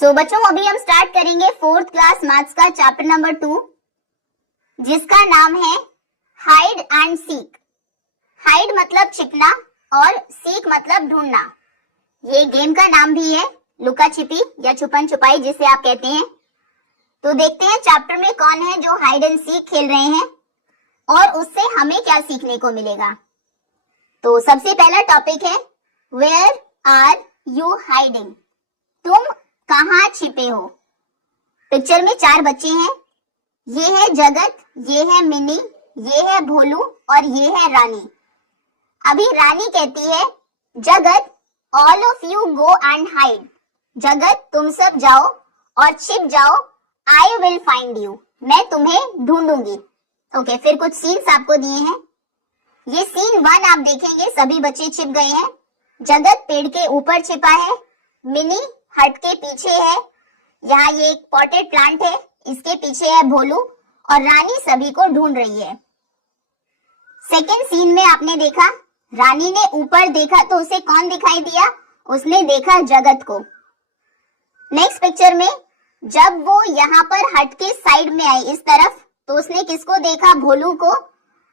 बच्चों अभी हम स्टार्ट करेंगे 4th क्लास मैथ्स का चैप्टर नंबर 2 जिसका नाम है हाइड एंड सीक। हाइड मतलब छिपना और सीक मतलब ढूंढना। ये गेम का नाम भी है, लुका छिपी या छुपन छुपाई जिसे आप कहते हैं। तो देखते हैं चैप्टर में कौन है जो हाइड एंड सीक खेल रहे हैं और उससे हमें क्या सीखने को मिलेगा। तो सबसे पहला टॉपिक है वेयर आर यू हाइडिंग, तुम कहां छिपे हो। पिक्चर में 4 बच्चे हैं, ये है जगत, ये है मिनी, ये है भोलू और ये है रानी। अभी रानी कहती है जगत all of you go and hide, जगत तुम सब जाओ और छिप जाओ, आई विल फाइंड यू, मैं तुम्हें ढूंढूंगी। ओके, फिर कुछ सीन्स आपको दिए हैं। ये सीन 1 आप देखेंगे, सभी बच्चे छिप गए हैं। जगत पेड़ के ऊपर छिपा है, मिनी हट के पीछे है, यहाँ ये एक पॉटेड प्लांट है, इसके पीछे है भोलू और रानी सभी को ढूंढ रही है। सेकेंड सीन में आपने देखा रानी ने ऊपर देखा तो उसे कौन दिखाई दिया, उसने देखा जगत को। नेक्स्ट पिक्चर में जब वो यहाँ पर हट के साइड में आई इस तरफ तो उसने किसको देखा, भोलू को,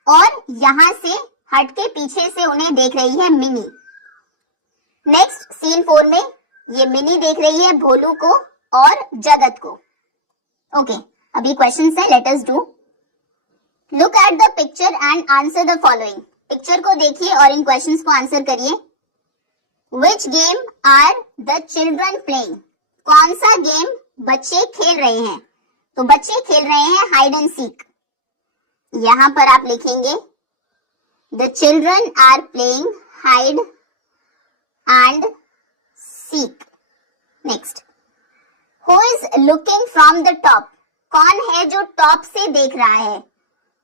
और यहाँ से हट के पीछे से उन्हें देख रही है मिनी। नेक्स्ट सीन 4 में ये मिनी देख रही है भोलू को और जगत को। ओके, अभी क्वेश्चन है, let us do. Look at the picture and answer the following. Picture को देखिए और इन क्वेश्चंस को आंसर करिए। Which game are the children playing, कौन सा गेम बच्चे खेल रहे हैं। तो बच्चे खेल रहे हैं हाइड एंड सीक। यहां पर आप लिखेंगे the children are playing hide and seek. Next, who is looking from the top, कौन है जो टॉप से देख रहा है।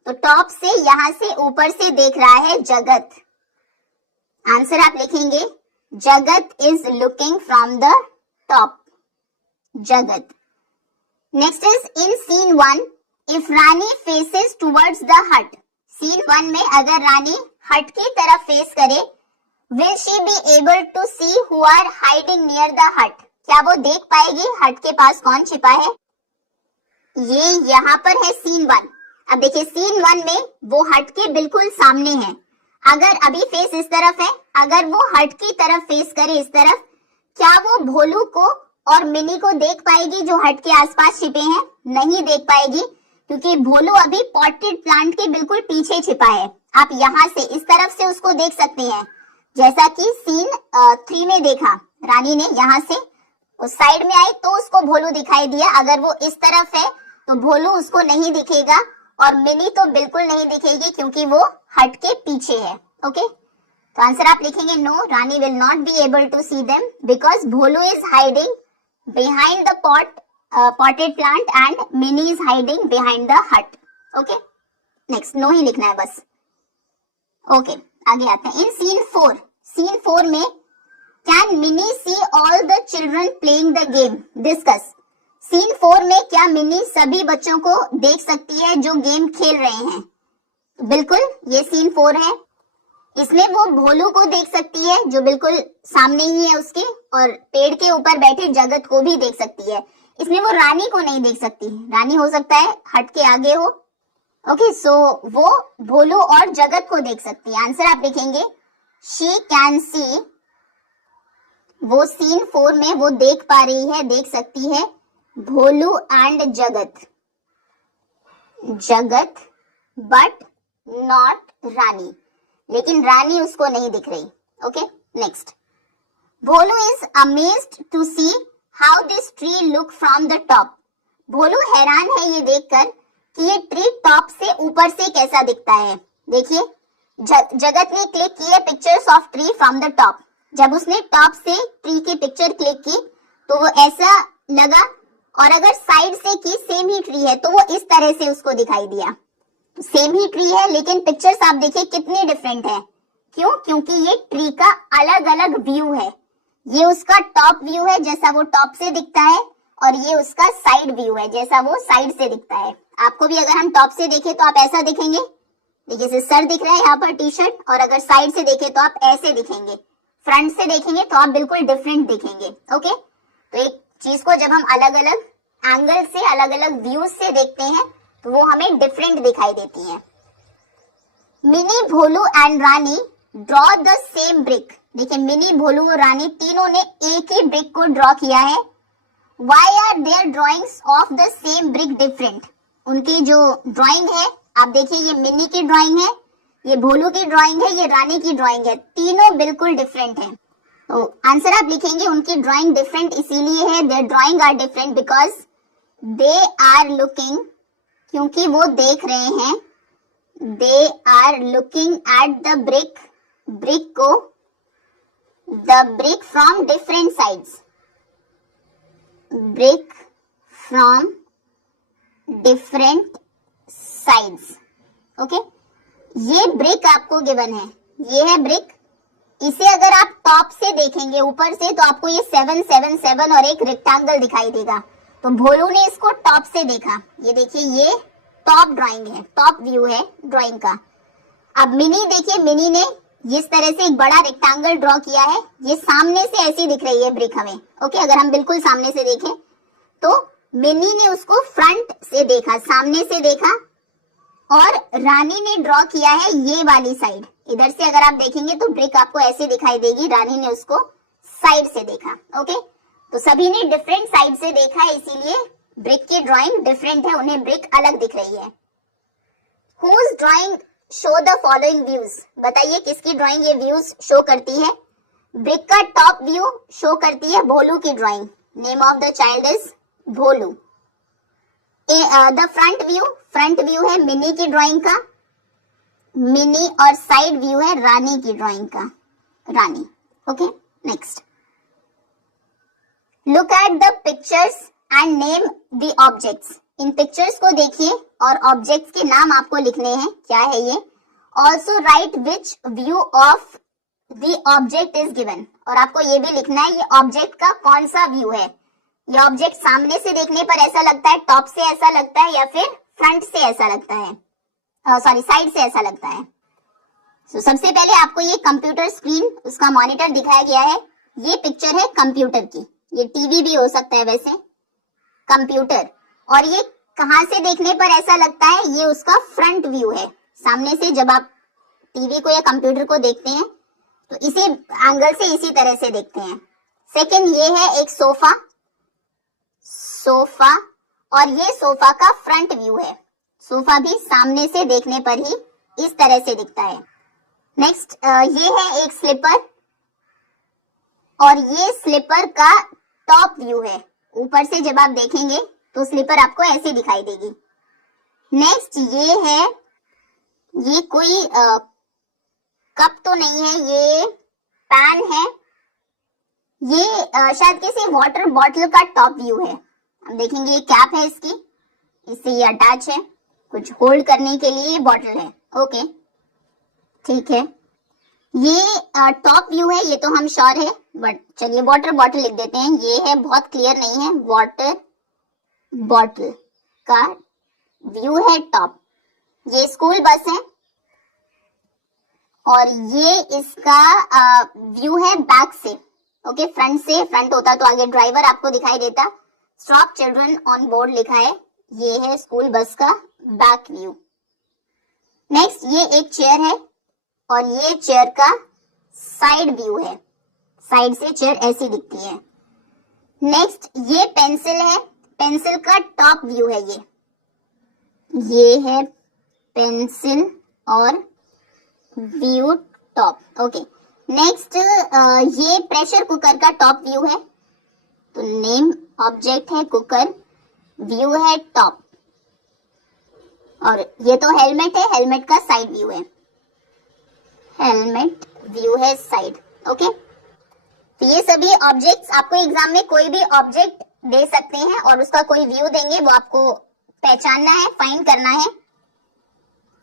तो टॉप से यहां से ऊपर से देख रहा है जगत। आंसर आप लिखेंगे Jagat is looking from the top, Jagat. Next is in scene 1 if Rani faces towards the hut. Scene 1 में अगर रानी हट की तरफ फेस करे, will she be able to see who are hiding near the hut, क्या वो देख पाएगी हट के पास कौन छिपा है। ये यहाँ पर है सीन 1। अब देखिए सीन 1 में वो हट के बिल्कुल सामने है, अगर अभी फेस इस तरफ है, अगर वो हट की तरफ फेस करे इस तरफ, क्या वो भोलू को और मिनी को देख पाएगी जो हट के आसपास छिपे हैं। नहीं देख पाएगी, क्योंकि भोलू अभी पॉटेड प्लांट के बिल्कुल पीछे छिपा है। आप यहाँ से इस तरफ से उसको देख सकते हैं, जैसा कि सीन 3 में देखा, रानी ने यहाँ से उस साइड में आई तो उसको भोलू दिखाई दिया। अगर वो इस तरफ है तो भोलू उसको नहीं दिखेगा और मिनी तो बिल्कुल नहीं दिखेगी क्योंकि वो हट के पीछे है। ओके, तो आंसर आप लिखेंगे no, Rani will not be able to see them because Bholu is hiding behind the potted plant and Mini is hiding behind the hut. Okay, next no ही लिखना है बस। ओके, आगे आते हैं। इन सीन 4 में can Mini see all the children playing the game, discuss. Scene 4 में क्या मिनी सभी बच्चों को देख सकती है जो गेम खेल रहे हैं। बिल्कुल, ये सीन 4 है। इसमें वो भोलू को देख सकती है जो बिल्कुल सामने ही है उसके, और पेड़ के ऊपर बैठे जगत को भी देख सकती है। इसमें वो रानी को नहीं देख सकती, रानी हो सकता है हट के आगे हो। ओके, सो वो भोलू और जगत को देख सकती है। आंसर आप लिखेंगे शी कैन सी, वो सीन 4 में वो देख पा रही है, देख सकती है Bholu and Jagat but not Rani, लेकिन रानी उसको नहीं दिख रही। Okay, next, Bholu is amazed to see how this tree look from the top. Bholu हैरान है ये देखकर कि ये ट्री टॉप से ऊपर से कैसा दिखता है। देखिए जगत ने क्लिक की है pictures of tree from the top. जब उसने टॉप से ट्री की पिक्चर क्लिक की तो वो ऐसा लगा, और अगर साइड से की सेम ही ट्री है तो वो इस तरह से उसको दिखाई दिया। सेम ही ट्री है लेकिन पिक्चर्स आप देखिए कितनी डिफरेंट है। क्यों? क्योंकि ये ट्री का अलग अलग व्यू है। ये उसका टॉप व्यू है जैसा वो टॉप से दिखता है, और ये उसका साइड व्यू है जैसा वो साइड से दिखता है। आपको भी अगर हम टॉप से देखें तो आप ऐसा दिखेंगे, देखिए सर दिख रहा है यहाँ पर टी शर्ट, और अगर साइड से देखें तो आप ऐसे दिखेंगे। फ्रंट से देखेंगे तो आप बिल्कुल डिफरेंट दिखेंगे। ओके, तो एक चीज को जब हम अलग अलग एंगल से, अलग अलग व्यूज से देखते हैं तो वो हमें डिफरेंट दिखाई देती है। Mini, Bholu and Rani draw the same brick. देखिए मिनी, भोलू और रानी तीनों ने एक ही ब्रिक को ड्रॉ किया है। Why are their drawings of the same brick different. उनकी जो ड्राइंग है, आप देखिए ये मिनी की ड्राइंग है, ये भोलू की ड्राइंग है, ये रानी की ड्राइंग है, तीनों बिल्कुल डिफरेंट है। तो आंसर आप लिखेंगे उनकी ड्राइंग डिफरेंट इसीलिए है, there drawing are different because they are looking, क्योंकि वो देख रहे हैं, they are looking at the brick, brick को, the brick from different sides, brick from different sides. Okay, ये ब्रिक आपको गिवन है, ये है ब्रिक। इसे अगर आप टॉप से देखेंगे, ऊपर से, तो आपको ये 7 7 7 और एक रेक्टेंगल दिखाई देगा। तो भोलू ने इसको टॉप से देखा, ये देखिए ये टॉप ड्राइंग है, टॉप व्यू है ड्राइंग का। अब मिनी देखिए, मिनी ने जिस तरह से एक बड़ा रेक्टेंगल ड्रॉ किया है, ये सामने से ऐसी दिख रही है ब्रिक हमें। ओके, अगर हम बिल्कुल सामने से देखें तो मिनी ने उसको फ्रंट से देखा, सामने से देखा, और रानी ने ड्रॉ किया है ये वाली साइड। इधर से अगर आप देखेंगे तो ब्रिक आपको ऐसे दिखाई देगी, रानी ने उसको साइड से देखा। ओके, तो सभी ने डिफरेंट साइड से देखा है, इसीलिए ब्रिक की ड्राइंग डिफरेंट है, उन्हें ब्रिक अलग दिख रही है। Whose drawing show the following views. बताइए किसकी ड्राइंग ये व्यूज शो करती है। ब्रिक का टॉप व्यू शो करती है भोलू की drawing, name of the child is Bholu. The front view है मिनी की ड्राइंग का, मिनी, और साइड व्यू है रानी की ड्राइंग का, Rani. Okay, next, look at the pictures and name the objects. इन पिक्चर्स को देखिए और ऑब्जेक्ट्स के नाम आपको लिखने हैं, क्या है ये। Also right which view of the object is given, और आपको ये भी लिखना है ये ऑब्जेक्ट का कौन सा व्यू है। ये ऑब्जेक्ट सामने से देखने पर ऐसा लगता है, टॉप से ऐसा लगता है, या फिर फ्रंट से ऐसा लगता है, सॉरी साइड से ऐसा लगता है। सबसे पहले आपको ये कंप्यूटर स्क्रीन, उसका मॉनिटर दिखाया गया है। ये पिक्चर है कंप्यूटर की, ये टीवी भी हो सकता है वैसे, कंप्यूटर। और ये कहां से देखने पर ऐसा लगता है, ये उसका फ्रंट व्यू है। सामने से जब आप टीवी को या कंप्यूटर को देखते हैं तो इसी एंगल से, इसी तरह से देखते हैं। सेकंड, ये है एक सोफा, और ये सोफा का फ्रंट व्यू है। सोफा भी सामने से देखने पर ही इस तरह से दिखता है। नेक्स्ट, ये है एक स्लीपर, और ये स्लीपर का टॉप व्यू है। ऊपर से जब आप देखेंगे तो स्लीपर आपको ऐसे दिखाई देगी। नेक्स्ट, ये है, ये कोई कप तो नहीं है, ये पैन है। ये शायद किसी वाटर बॉटल का टॉप व्यू है। हम देखेंगे ये कैप है इसकी, इससे ये अटैच है, कुछ होल्ड करने के लिए ये बॉटल है। ओके, ठीक है, ये टॉप व्यू है, ये तो हम श्योर है, बट चलिए वाटर बॉटल लिख देते हैं। ये है, बहुत क्लियर नहीं है, वाटर बॉटल का व्यू है टॉप। ये स्कूल बस है, और ये इसका व्यू है बैक से। ओके, फ्रंट से, फ्रंट होता तो आगे ड्राइवर आपको दिखाई देता। स्टॉप चिल्ड्रन ऑन बोर्ड लिखा है, ये है स्कूल बस का बैक व्यू। नेक्स्ट, ये एक चेयर है, और ये चेयर का साइड व्यू है, साइड से चेयर ऐसी दिखती है। नेक्स्ट, ये पेंसिल है, पेंसिल का टॉप व्यू है ये है पेंसिल और व्यू टॉप। ओके, नेक्स्ट, ये प्रेशर कुकर का टॉप व्यू है, तो नेम ऑब्जेक्ट है कुकर, व्यू है टॉप। और ये तो हेलमेट है, हेलमेट का साइड व्यू है, हेलमेट व्यू है साइड। ओके, तो ये सभी ऑब्जेक्ट्स आपको एग्जाम में कोई भी ऑब्जेक्ट दे सकते हैं और उसका कोई व्यू देंगे, वो आपको पहचानना है, फाइंड करना है।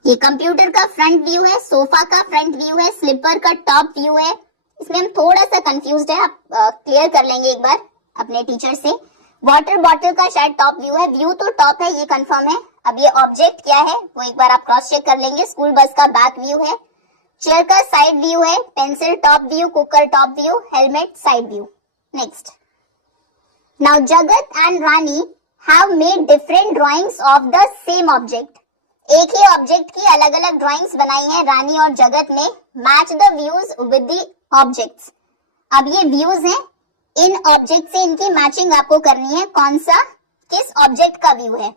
ये कंप्यूटर का फ्रंट व्यू है, सोफा का फ्रंट व्यू है, स्लीपर का टॉप व्यू है। इसमें हम थोड़ा सा कंफ्यूज्ड है, आप क्लियर कर लेंगे एक बार अपने टीचर से। वाटर बॉटल का शायद टॉप व्यू है, व्यू तो टॉप है, ये कंफर्म है। अब ये ऑब्जेक्ट क्या है वो एक बार आप क्रॉस चेक कर लेंगे। स्कूल बस का बैक व्यू है, चेयर का साइड व्यू है, pencil top view, cooker top view, helmet side view. Next, now Jagat and Rani have made different drawings of the same object. एक ही ऑब्जेक्ट की अलग अलग ड्राइंग्स बनाई हैं रानी और जगत ने। Match the views with the objects. अब ये व्यूज हैं, इन ऑब्जेक्ट से इनकी मैचिंग आपको करनी है। कौन सा, किस ऑब्जेक्ट का व्यू है।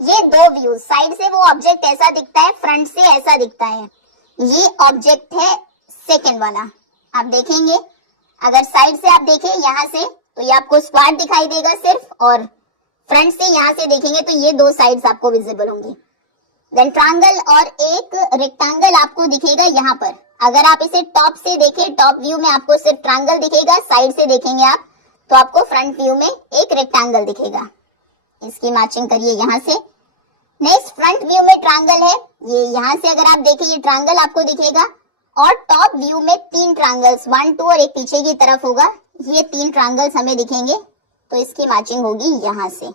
ये दो व्यूज, साइड से वो ऑब्जेक्ट ऐसा दिखता है, फ्रंट से ऐसा दिखता है। ये ऑब्जेक्ट है सेकंड वाला। आप देखेंगे, अगर साइड से आप देखें यहाँ से तो ये आपको स्क्वायर दिखाई देगा सिर्फ, और फ्रंट से यहाँ से देखेंगे तो ये दो साइड्स आपको विजिबल होंगी। देन ट्रायंगल और एक रेक्टेंगल आपको दिखेगा यहाँ पर। अगर आप इसे टॉप से देखें, टॉप व्यू में आपको सिर्फ ट्रायंगल दिखेगा, साइड से देखेंगे आप तो आपको फ्रंट व्यू में एक रेक्टेंगल दिखेगा। इसकी मैचिंग करिए यहाँ से। नेक्स्ट फ्रंट व्यू में ट्रायंगल है, ये यहाँ से अगर आप देखें ये ट्रायंगल आपको दिखेगा, और टॉप व्यू में तीन ट्रायंगल्स, 1 2 और एक पीछे की तरफ होगा। ये तीन ट्रायंगल्स हमें दिखेंगे, तो इसकी मैचिंग होगी यहाँ से।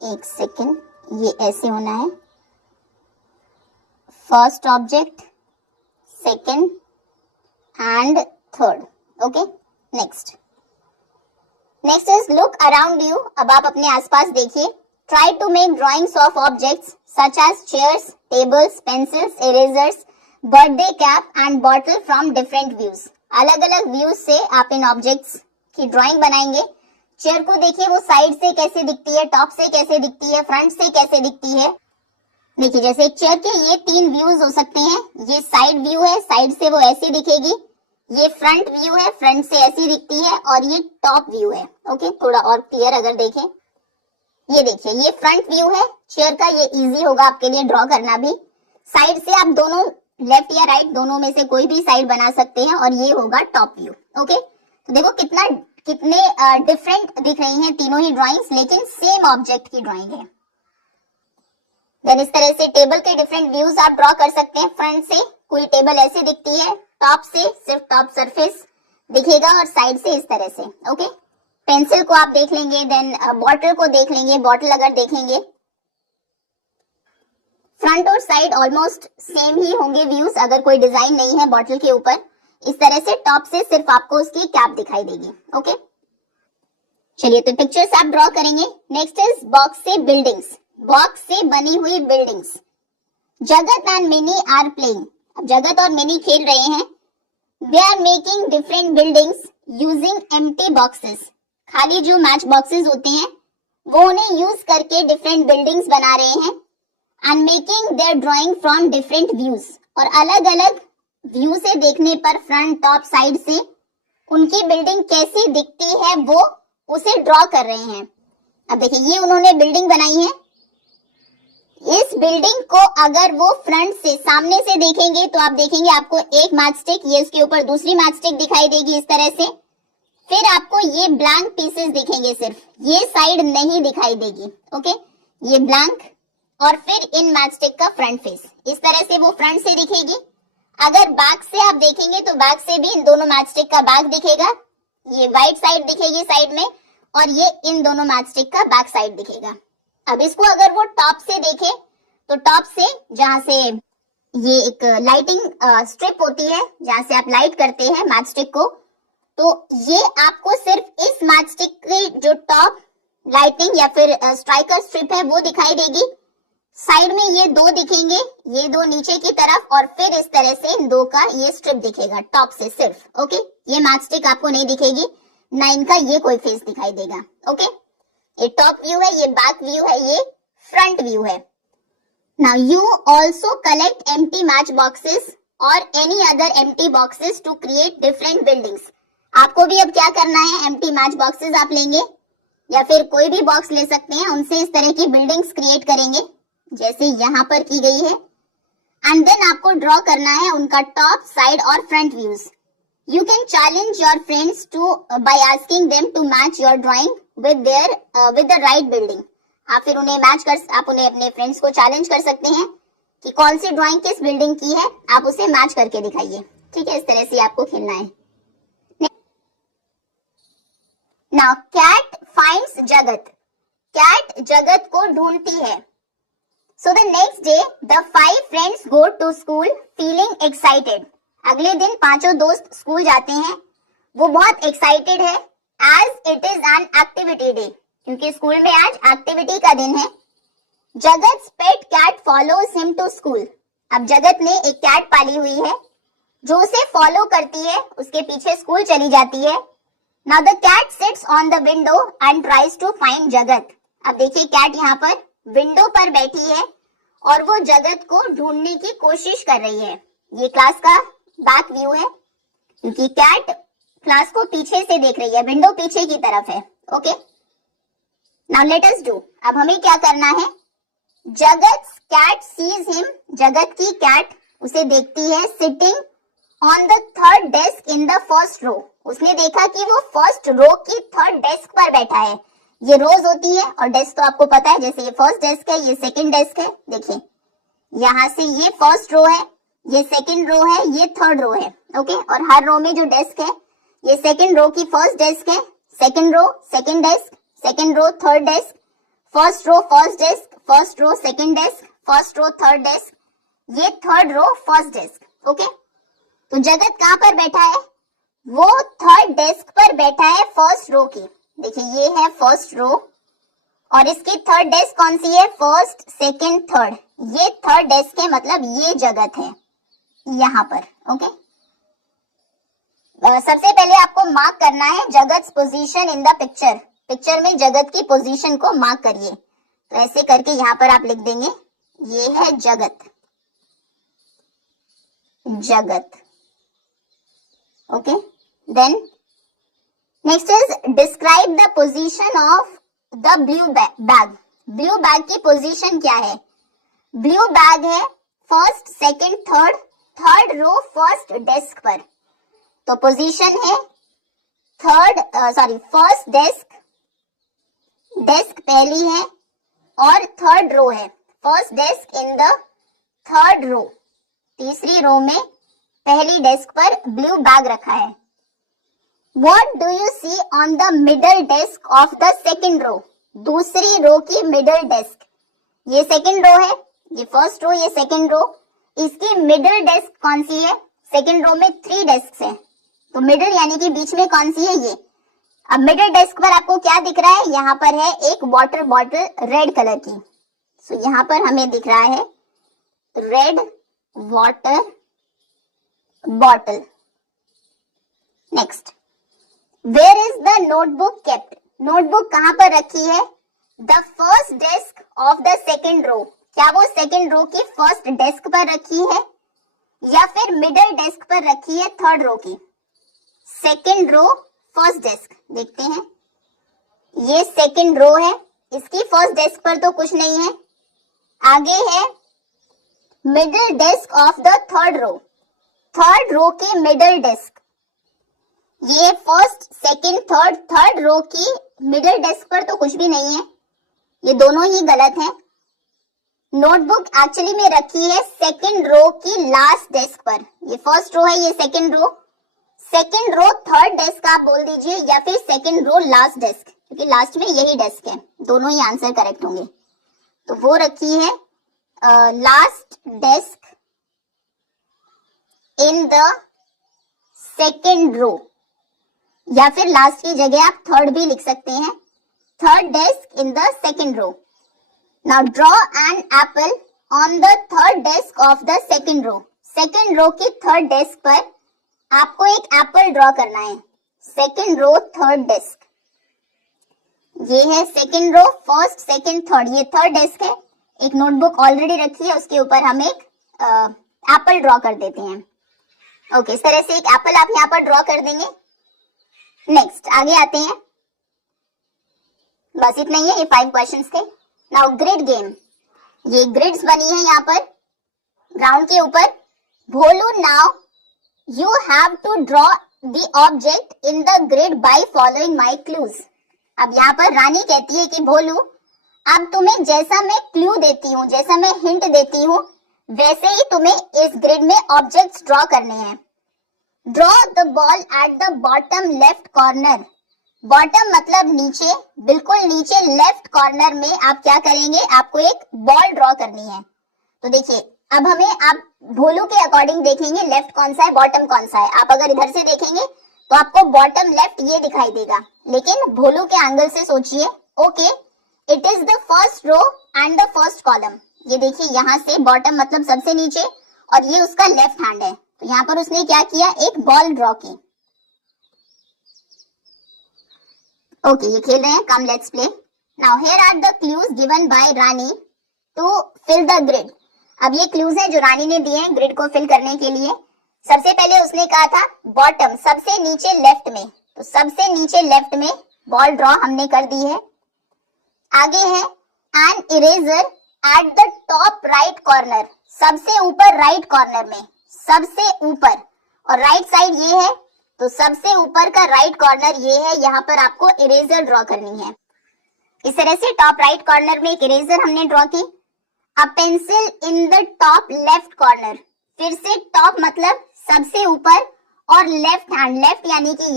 एक सेकेंड, ये ऐसे होना है। First object, second and third. Okay, next is look around you. अब आप अपने आसपास देखिए। Try to make drawings of objects such as chairs, tables, pencils, erasers, birthday cap and bottle from different views. अलग अलग व्यूज से आप इन ऑब्जेक्ट्स की ड्राइंग बनाएंगे। चेयर को देखिए, वो साइड से कैसे दिखती है, टॉप से कैसे दिखती है, फ्रंट से कैसे दिखती है। देखिए, जैसे चेयर के ये तीन व्यूज हो सकते हैं। ये साइड व्यू है, साइड से वो ऐसी दिखेगी। ये फ्रंट व्यू है, फ्रंट से ऐसी दिखती है, और ये टॉप व्यू है। ओके, थोड़ा और क्लियर अगर देखें, ये देखिए ये फ्रंट व्यू है चेयर का। ये इजी होगा आपके लिए ड्रॉ करना भी। साइड से आप दोनों, लेफ्ट या राइट, दोनों में से कोई भी साइड बना सकते हैं, और ये होगा टॉप व्यू। ओके, तो देखो कितने डिफरेंट दिख रही हैं तीनों ही ड्राइंग्स, लेकिन सेम ऑब्जेक्ट की ड्राइंग है। देन इस तरह से टेबल के डिफरेंट व्यूज आप ड्रॉ कर सकते हैं। फ्रंट से कोई टेबल ऐसे दिखती है, टॉप से सिर्फ टॉप सरफेस दिखेगा, और साइड से इस तरह से। ओके, पेंसिल को आप देख लेंगे, देन बॉटल को देख लेंगे। बॉटल अगर देखेंगे, फ्रंट और साइड ऑलमोस्ट सेम ही होंगे व्यूज, अगर कोई डिजाइन नहीं है बॉटल के ऊपर। इस तरह से टॉप से सिर्फ आपको उसकी कैप दिखाई देगी। ओके, चलिए तो पिक्चर्स आप ड्रॉ करेंगे। नेक्स्ट इज बॉक्स से बिल्डिंग्स। बॉक्स से बनी हुई बिल्डिंग्स। जगत एंड मिनी आर प्लेइंग। अब जगत और मिनी खेल रहे हैं। They are making different buildings using empty boxes. खाली जो मैच बॉक्सेस होते हैं वो उन्हें यूज करके डिफरेंट बिल्डिंग्स बना रहे हैं। And making their drawing from different views. और अलग अलग व्यू से देखने पर, फ्रंट, टॉप, साइड से उनकी बिल्डिंग कैसी दिखती है वो उसे ड्रॉ कर रहे हैं। अब देखिए, ये उन्होंने बिल्डिंग बनाई है। इस बिल्डिंग को अगर वो फ्रंट से, सामने से देखेंगे तो आप देखेंगे आपको एक मैच स्टिक, ये इसके ऊपर दूसरी मैच स्टिक दिखाई देगी इस तरह से। फिर आपको ये ब्लैंक पीसेस दिखेंगे, सिर्फ ये साइड नहीं दिखाई देगी। ओके, ये ब्लैंक, और फिर इन मैच स्टिक का फ्रंट फेस। इस तरह से वो फ्रंट से दिखेगी। अगर बैक से आप देखेंगे तो बैक से भी इन दोनों मैच स्टिक का बैक दिखेगा। ये वाइट साइड दिखेगी साइड में, और ये इन दोनों मैच स्टिक का बैक साइड दिखेगा। अब इसको अगर वो टॉप से देखे तो टॉप से, जहां से ये एक लाइटिंग स्ट्रिप होती है, जहां से आप लाइट करते हैं मैच स्टिक को, तो ये आपको सिर्फ इस मैच स्टिक की जो टॉप लाइटिंग या फिर स्ट्राइकर स्ट्रिप है वो दिखाई देगी। साइड में ये दो दिखेंगे, ये दो नीचे की तरफ, और फिर इस तरह से इन दो का ये स्ट्रिप दिखेगा टॉप से सिर्फ। ओके, ये मैच स्टिक आपको नहीं दिखेगी, ना इनका ये कोई फेस दिखाई देगा। ओके, ये टॉप व्यू है, ये बैक व्यू है, ये फ्रंट व्यू है। Now you also collect empty match boxes और any other empty boxes to create different buildings. आपको भी अब क्या करना है, एम्प्टी मैच बॉक्सेस आप लेंगे, या फिर कोई भी बॉक्स ले सकते हैं, उनसे इस तरह की बिल्डिंग्स क्रिएट करेंगे जैसे यहाँ पर की गई है। एंड देन आपको ड्रॉ करना है उनका टॉप, साइड और front views. You can challenge your friends by asking them to match your drawing with the right building. आप फिर आप उन्हें अपने फ्रेंड्स को चैलेंज कर सकते हैं कि कौन सी ड्राइंग किस बिल्डिंग की है, आप उसे मैच करके दिखाइए। ठीक है, इस तरह से आपको खेलना है। Now cat finds जगत। कैट जगत को ढूंढती है। So the next day the 5 friends go to school feeling excited. अगले दिन पांचों दोस्त स्कूल जाते हैं, वो बहुत एक्साइटेड है। as it is an activity day, क्योंकि स्कूल में आज एक्टिविटी का दिन है। Jagat pet cat follows him to school. अब जगत ने एक कैट पाली हुई है जो उसे फॉलो करती है, उसके पीछे स्कूल चली जाती है। Now the cat sits on the window and tries to find Jagat. अब देखिए कैट यहाँ पर विंडो पर बैठी है और वो जगत को ढूंढने की कोशिश कर रही है। ये क्लास का बैक व्यू है, क्योंकि कैट क्लास को पीछे से देख रही है, विंडो पीछे की तरफ है। Okay, now let us do. अब हमें क्या करना है? जगत कैट सीज हिम, जगत की कैट उसे देखती है sitting on the third desk in the first row. उसने देखा कि वो फर्स्ट रो की थर्ड डेस्क पर बैठा है। ये रोज होती है और डेस्क तो आपको पता है, जैसे ये फर्स्ट डेस्क है, ये सेकंड डेस्क है। देखिए यहाँ से ये फर्स्ट रो है, ये सेकंड रो है, ये थर्ड रो है। ओके, और हर रो में जो डेस्क है, ये सेकंड रो की फर्स्ट डेस्क है, second row second desk, second row third desk, first row first desk, first row second desk, first row third desk, ये third row first desk. Okay, तो जगत कहां पर बैठा है? वो थर्ड डेस्क पर बैठा है फर्स्ट रो की। देखिए ये है फर्स्ट रो और इसकी थर्ड डेस्क कौन सी है? First second third. ये थर्ड डेस्क है, मतलब ये जगत है यहां पर। ओके, सबसे पहले आपको मार्क करना है जगत position in the picture. Picture में जगत की पोजीशन को मार्क करिए। तो ऐसे करके यहाँ पर आप लिख देंगे, ये है Jagat, Jagat. Okay, then next is describe the position of the blue bag. Blue bag की पोजीशन क्या है? ब्लू बैग है first second third, third row first desk पर। तो पोजीशन है फर्स्ट डेस्क, डेस्क पहली है और थर्ड रो है। First desk in the third row, तीसरी रो में पहली डेस्क पर ब्लू बैग रखा है। What do you see on the middle desk of the second row? दूसरी रो की मिडल डेस्क, ये सेकंड रो है, ये फर्स्ट रो, ये सेकंड रो। इसकी मिडल डेस्क कौन सी है? सेकंड रो में 3 डेस्क है, तो मिडल यानी कि बीच में कौन सी है? ये। अब मिडल डेस्क पर आपको क्या दिख रहा है? यहाँ पर है एक वाटर बॉटल रेड कलर की। सो यहाँ पर हमें दिख रहा है red water bottle. Next, where is the notebook kept? Notebook कहां पर रखी है? The first desk of the second row. क्या वो सेकेंड रो की फर्स्ट डेस्क पर रखी है या फिर मिडल डेस्क पर रखी है थर्ड रो की? Second row first desk. देखते हैं, ये सेकेंड रो है, इसकी फर्स्ट डेस्क पर तो कुछ नहीं है। आगे है middle desk of the third row, third row की मिडल डेस्क। ये first second third, third row की मिडल डेस्क पर तो कुछ भी नहीं है, ये दोनों ही गलत हैं। नोटबुक एक्चुअली में रखी है सेकंड रो की लास्ट डेस्क पर। ये फर्स्ट रो है, ये second row, second row third desk आप बोल दीजिए या फिर सेकंड रो लास्ट डेस्क, क्योंकि लास्ट में यही डेस्क है, दोनों ही आंसर करेक्ट होंगे। तो वो रखी है last desk in the second row, या फिर लास्ट की जगह आप थर्ड भी लिख सकते हैं, third desk in the second row. Now draw an apple on the third desk of the second row. Second row की थर्ड डेस्क पर आपको एक एप्पल ड्रॉ करना है। सेकंड रो थर्ड डेस्क, ये है second row, first second third, ये third desk है। एक नोटबुक ऑलरेडी रखी है, उसके ऊपर हम एक एप्पल ड्रॉ कर देते हैं। ओके, इस तरह से एक एप्पल आप यहाँ पर ड्रॉ कर देंगे। नेक्स्ट आगे आते हैं, बस इतना ही है, ये 5 क्वेश्चंस थे। नाउ ग्रिड गेम, ये ग्रिड्स बनी है यहाँ पर ग्राउंड के ऊपर। Bholu, now you have to draw the object in the grid by following my clues. अब यहाँ पर रानी कहती है कि भोलू, अब तुम्हें जैसा मैं क्लू देती हूँ, जैसा मैं हिंट देती हूँ, वैसे ही तुम्हें इस ग्रिड में ऑब्जेक्ट्स ड्रॉ करने हैं। Draw the ball at the bottom left corner. Bottom मतलब नीचे, बिल्कुल नीचे लेफ्ट कॉर्नर में आप क्या करेंगे? आपको एक बॉल ड्रॉ करनी है। तो देखिए, अब हमें आप भोलू के अकॉर्डिंग देखेंगे लेफ्ट कौन सा है, बॉटम कौन सा है। आप अगर इधर से देखेंगे तो आपको बॉटम लेफ्ट ये दिखाई देगा, लेकिन भोलू के एंगल से सोचिए। Okay, it is the first row and the first column. ये देखिए यहाँ से बॉटम मतलब सबसे नीचे और ये उसका लेफ्ट हैंड है। तो यहाँ पर उसने क्या किया, एक बॉल ड्रॉ की। ओके, ये खेल रहे हैं, come let's play. Now here are the clues given by Rani to fill the grid. अब ये क्लूज हैं जो रानी ने दिए हैं ग्रिड को फिल करने के लिए। सबसे पहले उसने कहा था बॉटम सबसे नीचे लेफ्ट में, तो सबसे नीचे लेफ्ट में बॉल ड्रॉ हमने कर दी है। आगे है an eraser at the top right corner, सबसे ऊपर राइट कॉर्नर में, सबसे ऊपर, और राइट साइड ये है, तो सबसे ऊपर का राइट कॉर्नर ये है, यहाँ पर आपको इरेजर ड्रॉ करनी है। इस तरह से टॉप राइट कॉर्नर में एक इरेजर हमने ड्रॉ की। A pencil in the top left corner, फिर से टॉप मतलब सबसे ऊपर और लेफ्ट हैंड, लेफ्ट यानी कि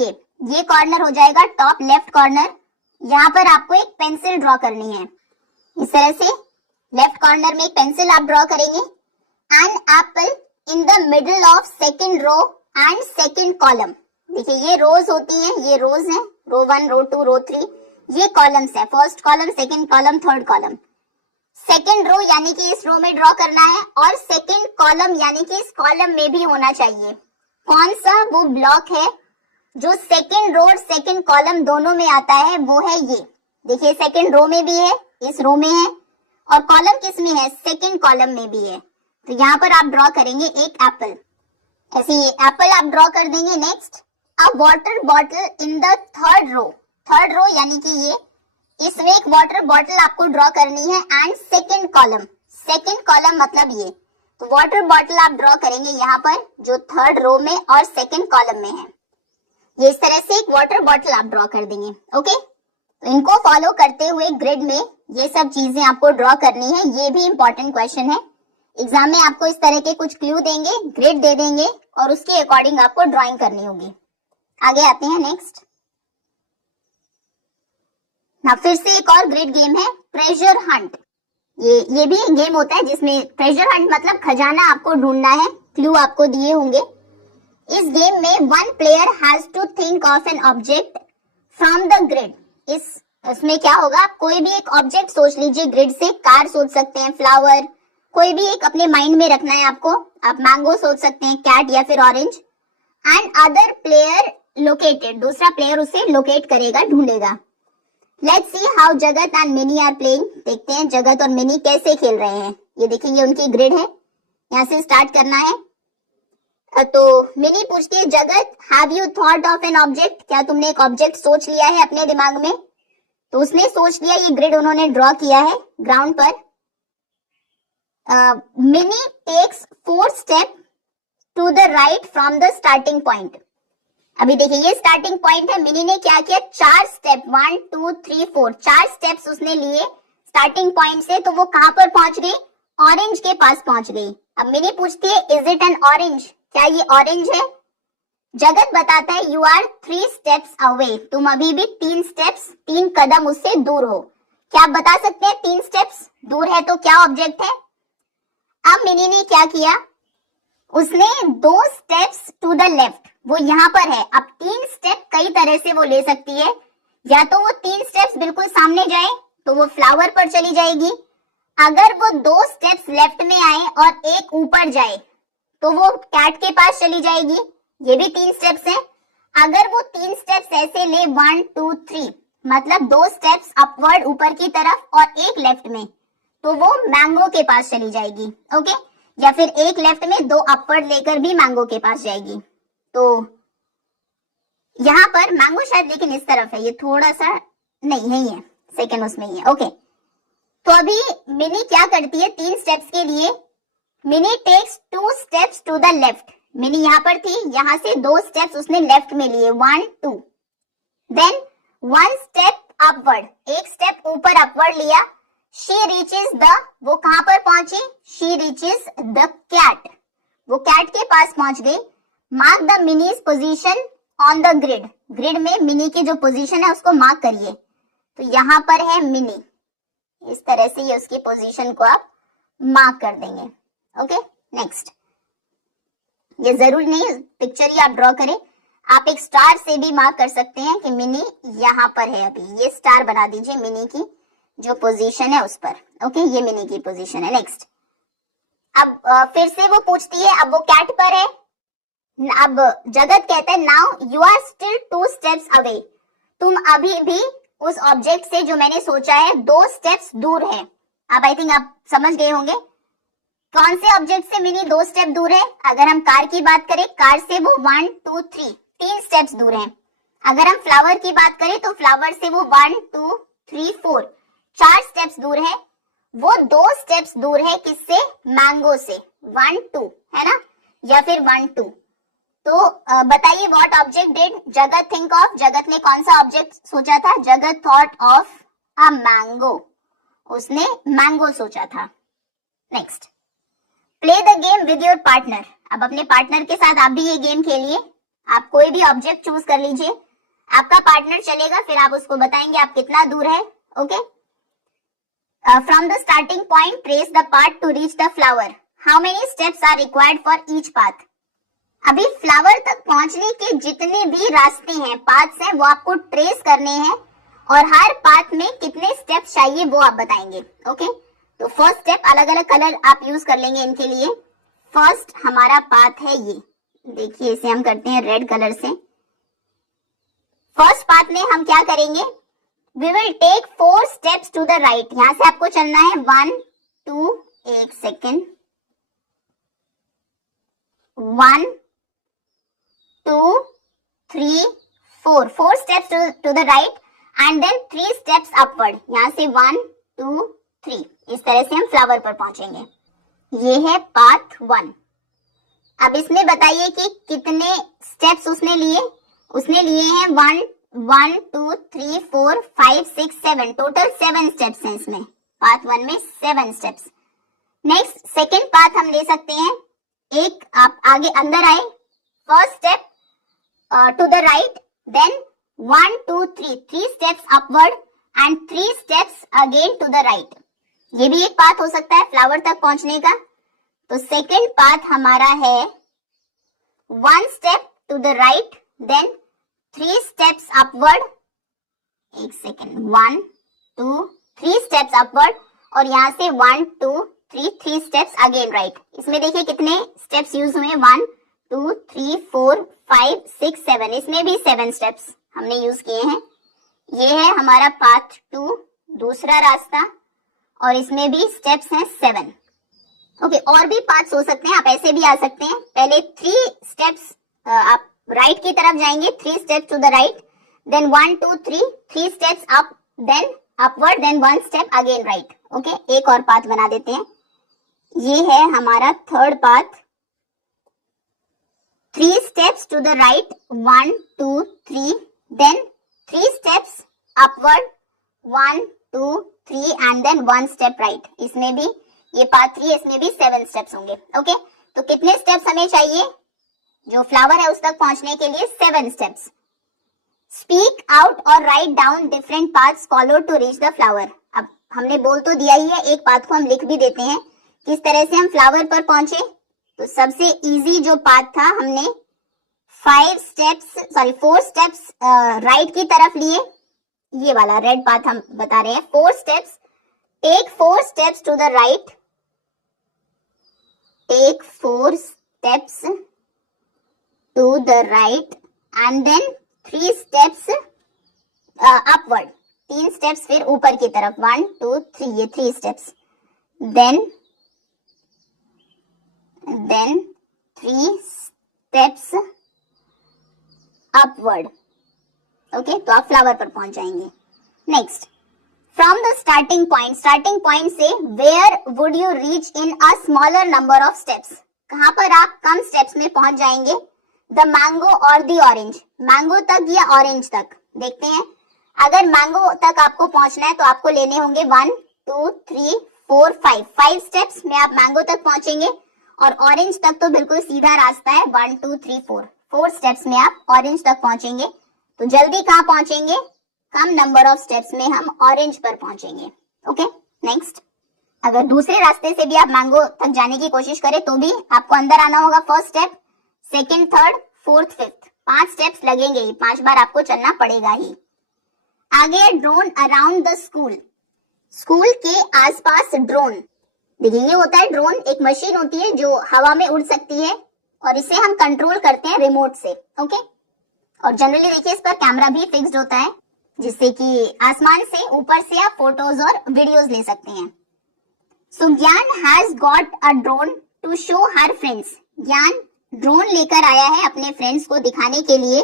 ये कॉर्नर हो जाएगा टॉप लेफ्ट कॉर्नर। यहाँ पर आपको एक पेंसिल ड्रॉ करनी है। इस तरह से लेफ्ट कॉर्नर में एक पेंसिल आप ड्रॉ करेंगे। An apple in the middle of second row and second column. देखिए ये रोज होती है, ये रोज है, रो 1, रो 2, रो 3, ये कॉलम्स है, first column, second column, third column. Second row यानी कि इस रो में ड्रॉ करना है, और सेकंड कॉलम यानी कि इस कॉलम में भी होना चाहिए। कौन सा वो ब्लॉक है जो सेकंड रो और सेकंड कॉलम दोनों में आता है, वो है ये। देखिए सेकंड रो में भी है, इस रो में है, और कॉलम किस में है, सेकंड कॉलम में भी है। तो यहाँ पर आप ड्रॉ करेंगे एक एप्पल, ऐसे ये एप्पल आप ड्रॉ कर देंगे। Next a water bottle in the third row, third row यानी कि ये, इसमें एक वाटर बॉटल आपको ड्रॉ करनी है। And second column, second column मतलब ये, तो वाटर बॉटल आप ड्रॉ करेंगे यहाँ पर जो थर्ड रो में और सेकंड कॉलम में है। ये इस तरह से एक वाटर बॉटल आप ड्रॉ कर देंगे। ओके, तो इनको फॉलो करते हुए ग्रिड में ये सब चीजें आपको ड्रॉ करनी है। ये भी इंपॉर्टेंट क्वेश्चन है, एग्जाम में आपको इस तरह के कुछ क्लू देंगे, ग्रिड दे देंगे और उसके अकॉर्डिंग आपको ड्रॉइंग करनी होगी। आगे आते हैं नेक्स्ट। ना फिर से एक और ग्रिड गेम है ट्रेजर हंट। ये भी एक गेम होता है जिसमें ट्रेजर हंट मतलब खजाना आपको ढूंढना है, क्लू आपको दिए होंगे। इस गेम में one player has to think of an object from the grid. इसमें क्या होगा, कोई भी एक ऑब्जेक्ट सोच लीजिए ग्रिड से, कार सोच सकते हैं, फ्लावर, कोई भी एक अपने माइंड में रखना है आपको। आप मैंगो सोच सकते हैं, कैट या फिर orange. And other player located, दूसरा प्लेयर उसे लोकेट करेगा, ढूंढेगा। लेट्स सी हाउ जगत एंड मिनी आर प्लेइंग। देखते हैं जगत और मिनी कैसे खेल रहे हैं। ये देखिए ये उनकी ग्रिड है, यहाँ से स्टार्ट करना है। तो मिनी पूछती है जगत have you thought of an object, क्या तुमने एक ऑब्जेक्ट सोच लिया है अपने दिमाग में। तो उसने सोच लिया, ये ग्रिड उन्होंने ड्रॉ किया है ग्राउंड पर। Mini takes 4 step to the right from the starting point. अभी देखिए ये स्टार्टिंग पॉइंट है, मिनी ने क्या किया, 4 स्टेप 1 2 3 4 4 स्टेप्स उसने लिए स्टार्टिंग पॉइंट से। तो वो कहां पर पहुंच गई, ऑरेंज के पास पहुंच गई। अब मिनी पूछती है इज इट एन ऑरेंज, क्या ये ऑरेंज है। जगत बताता है यू आर 3 स्टेप्स अवे, तुम अभी भी 3 कदम उससे दूर हो। क्या आप बता सकते हैं 3 स्टेप्स दूर है तो क्या ऑब्जेक्ट है। अब मिनी ने क्या किया, उसने 2 स्टेप्स टू द लेफ्ट, वो यहाँ पर है। अब 3 स्टेप कई तरह से वो ले सकती है, या तो वो 3 स्टेप्स बिल्कुल सामने जाए तो वो फ्लावर पर चली जाएगी। अगर वो 2 स्टेप्स लेफ्ट में आए और एक ऊपर जाए तो वो कैट के पास चली जाएगी, ये भी 3 स्टेप्स हैं। अगर वो 3 स्टेप्स ऐसे ले 1 2 3 मतलब 2 स्टेप्स अपवर्ड ऊपर की तरफ और एक लेफ्ट में, तो वो मैंगो के पास चली जाएगी। ओके, या फिर एक लेफ्ट में 2 अपवर्ड लेकर भी मैंगो के पास जाएगी। तो यहाँ पर मैंगो शायद लेकिन इस तरफ है, ये थोड़ा सा नहीं है, ये सेकंड उसमें ही है। ओके, तो अभी मिनी क्या करती है, 3 स्टेप्स के लिए Mini takes 2 steps to the left. Mini यहाँ पर थी, यहाँ से 2 स्टेप्स उसने लेफ्ट में लिए 1 2, देन 1 स्टेप अपवर्ड, एक स्टेप ऊपर अपवर्ड लिया। शी रीचेस द, वो कहां पर पहुंची, शी रीचेस द कैट, वो कैट के पास पहुंच गई। Mark the minis position on the grid, grid में मिनी की जो पोजीशन है उसको मार्क करिए। तो यहाँ पर है मिनी, इस तरह से ये उसकी पोजीशन को आप मार्क कर देंगे। ओके, नेक्स्ट, ये जरूरी नहीं पिक्चर ही आप ड्रॉ करें। आप एक स्टार से भी मार्क कर सकते हैं कि मिनी यहाँ पर है। अभी ये स्टार बना दीजिए मिनी की जो पोजीशन है उस पर। ओके, ये मिनी की पोजीशन है। नेक्स्ट, अब फिर से वो पूछती है, अब वो कैट पर है। अब जगत कहता है now you are still 2 steps away, तुम अभी भी उस ऑब्जेक्ट से जो मैंने सोचा है 2 स्टेप्स दूर है। अब आई थिंक आप समझ गए होंगे कौन से ऑब्जेक्ट से मिनी 2 स्टेप दूर है। अगर हम कार की बात करें, कार से वो 1 2 3 स्टेप्स दूर है। अगर हम फ्लावर की बात करें तो फ्लावर से वो 1 2 3 4 स्टेप्स दूर है। वो 2 स्टेप्स दूर है किससे? मैंगो से। 1 2 है ना, या फिर 1 2। तो बताइए व्हाट ऑब्जेक्ट डिड जगत थिंक ऑफ? जगत ने कौन सा ऑब्जेक्ट सोचा था? जगत थॉट ऑफ अ मैंगो, उसने मैंगो सोचा था। Next, play the game with your partner. अब अपने पार्टनर के साथ आप भी ये गेम खेलिए। आप कोई भी ऑब्जेक्ट चूज कर लीजिए, आपका पार्टनर चलेगा, फिर आप उसको बताएंगे आप कितना दूर है। Okay, from the starting point trace the path to reach the flower, how many steps are required for each path. अभी फ्लावर तक पहुंचने के जितने भी रास्ते हैं, पाथ्स हैं, वो आपको ट्रेस करने हैं और हर पाथ में कितने स्टेप्स चाहिए वो आप बताएंगे। ओके, तो फर्स्ट स्टेप, अलग अलग कलर आप यूज कर लेंगे इनके लिए। फर्स्ट हमारा पाथ है ये, देखिए इसे हम करते हैं रेड कलर से। फर्स्ट पाथ में हम क्या करेंगे? We will take 4 steps to the right. यहां से आपको चलना है 1 2 1 second 1 2 3 4 steps to the right and then 3 steps upward. यहां से 1 2 3, इस तरह से हम फ्लावर पर पहुंचेंगे। ये है पाथ 1। अब इसमें बताइए कि कितने स्टेप्स उसने लिए? उसने लिए हैं 1 2 3 4 5 6 7, टोटल 7 स्टेप्स हैं इसमें। पाथ 1 में 7 स्टेप्स। नेक्स्ट, सेकेंड पाथ हम ले सकते हैं। एक आप आगे अंदर आए, first step to the right, then 1 2 3 steps upward and 3 steps again to the right. ये भी एक पाथ हो सकता है फ्लावर तक पहुंचने का। तो सेकेंड पाथ हमारा है 1 step to the right, then 3 steps upward, एक सेकेंड 1 2 3 स्टेप्स अपवर्ड और यहां से 1 2 3 स्टेप्स अगेन राइट। इसमें देखिए कितने स्टेप्स यूज हुए, 1 2 3 4 5 6 7, इसमें भी 7 स्टेप्स हमने यूज किए हैं। ये है हमारा पाथ 2, दूसरा रास्ता, और इसमें भी स्टेप्स हैं 7। ओके, और भी पाथ्स हो सकते हैं, आप ऐसे भी आ सकते हैं। पहले 3 स्टेप्स आप राइट की तरफ जाएंगे, 3 steps to the right, then 1 2 3 steps up, then upward, then 1 step again right. Okay, एक और पाथ बना देते हैं। ये है हमारा third path, 3 steps to the right, 1 2 3, then 3 steps upward, 1 2 3 and then 1 step right. इसमें भी ये पाथ 3, इसमें भी 7 स्टेप्स होंगे। ओके, तो कितने स्टेप्स हमें चाहिए जो फ्लावर है उस तक पहुंचने के लिए? 7 स्टेप्स। स्पीक आउट और write down different paths followed to reach the flower. अब हमने बोल तो दिया ही है, एक पाथ को हम लिख भी देते हैं किस तरह से हम फ्लावर पर पहुंचे। तो सबसे इजी जो पाथ था, हमने 4 स्टेप्स राइट की तरफ लिए। ये वाला रेड पाथ हम बता रहे हैं। 4 steps, take 4 steps to the right, take 4 steps to the right and then 3 steps upward, 3 steps फिर ऊपर की तरफ, 1 2 3, ये 3 steps, then 3 steps upward. Okay, तो आप फ्लावर पर पहुंच जाएंगे। Next, from the starting point से where would you reach in a smaller number of steps, कहां पर आप कम स्टेप्स में पहुंच जाएंगे? द मैंगो और द ऑरेंज, मैंगो तक या ऑरेंज तक? देखते हैं, अगर मैंगो तक आपको पहुंचना है तो आपको लेने होंगे 1 2 3 4 5 स्टेप्स में आप मैंगो तक पहुंचेंगे, और ऑरेंज तक तो बिल्कुल सीधा रास्ता है, 1 2 3 4 स्टेप्स में आप ऑरेंज तक पहुंचेंगे। तो जल्दी कहां पहुंचेंगे? कम नंबर ऑफ स्टेप्स में हम ऑरेंज पर पहुंचेंगे। ओके, नेक्स्ट, अगर दूसरे रास्ते से भी आप मैंगो तक जाने की कोशिश करें तो भी आपको अंदर आना होगा। First step, second, third, fourth, fifth, 5 steps लगेंगे ही, 5 बार आपको चलना पड़ेगा ही। आगे drone around the school, school के आसपास ड्रोन। देखिए ये होता है ड्रोन, एक मशीन होती है जो हवा में उड़ सकती है और इसे हम कंट्रोल करते हैं रिमोट से। ओके, और जनरली देखिए इस पर कैमरा भी फिक्स्ड होता है जिससे कि आसमान से ऊपर से आप फोटोज और वीडियोस ले सकते हैं। So Gyan has got a drone to show her friends, Gyan drone लेकर आया है अपने फ्रेंड्स को दिखाने के लिए।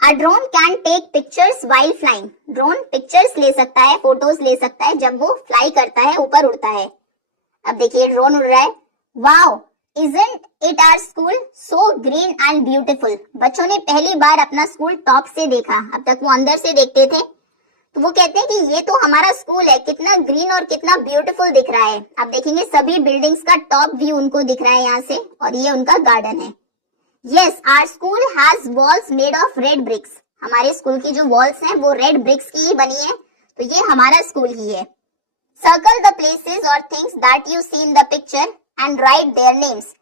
A drone can take pictures while flying, drone pictures ले सकता है, फोटोज ले सकता है जब वो फ्लाई करता है, ऊपर उड़ता है। अब देखिए ड्रोन उड़ रहा है। Wow, isn't it our school so green and beautiful, बच्चों ने पहली बार अपना स्कूल टॉप से देखा, अब तक वो अंदर से देखते थे, तो वो कहते हैं कि ये तो हमारा स्कूल है, कितना ग्रीन और कितना ब्यूटीफुल दिख रहा है। आप देखेंगे सभी बिल्डिंग्स का टॉप व्यू उनको दिख रहा है यहाँ से, और ये उनका गार्डन है। Yes, our school has walls made of red bricks, हमारे स्कूल की जो वॉल्स हैं वो रेड ब्रिक्स की ही बनी है, तो ये हमारा स्कूल ही है। सर्कल द प्लेसेस और things that you see in the picture and write their names,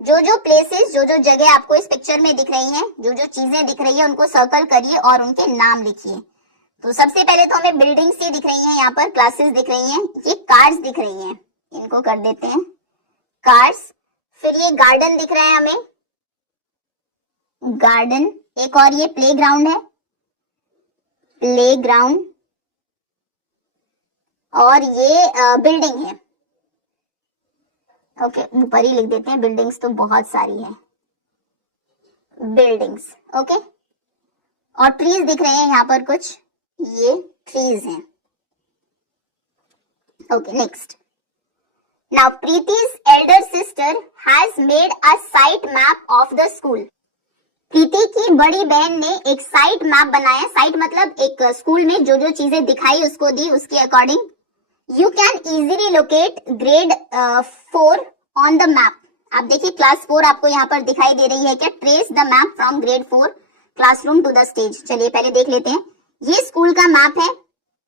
जो जो प्लेसेस, जो जो जगह आपको इस पिक्चर में दिख रही हैं, जो जो चीजें दिख रही है उनको सर्कल करिए और उनके नाम लिखिए। तो सबसे पहले तो हमें बिल्डिंग्स ही दिख रही हैं, यहाँ पर क्लासेस दिख रही हैं, ये कार्स दिख रही हैं, इनको कर देते हैं कार्स। फिर ये गार्डन दिख रहा है हमें, गार्डन। एक और ये प्लेग्राउंड है, प्लेग्राउंड। और ये बिल्डिंग है। ओके, ऊपर ही लिख देते हैं, बिल्डिंग्स तो बहुत सारी हैं, बिल्डिंग्स। ओके, और ट्रीज दिख रहे हैं यहाँ पर कुछ, ये ट्रीज हैं। Okay, next. Now Preeti's elder sister has made a site map of the school, प्रीति की बड़ी बहन ने एक साइट मैप बनाया। साइट मतलब एक स्कूल में जो जो चीजें दिखाई उसको दी, उसके according. You can easily locate grade 4 on the map, आप देखिए क्लास 4 आपको यहाँ पर दिखाई दे रही है क्या, trace the map from grade 4 classroom to the stage. चलिए पहले देख लेते हैं, ये स्कूल का मैप है,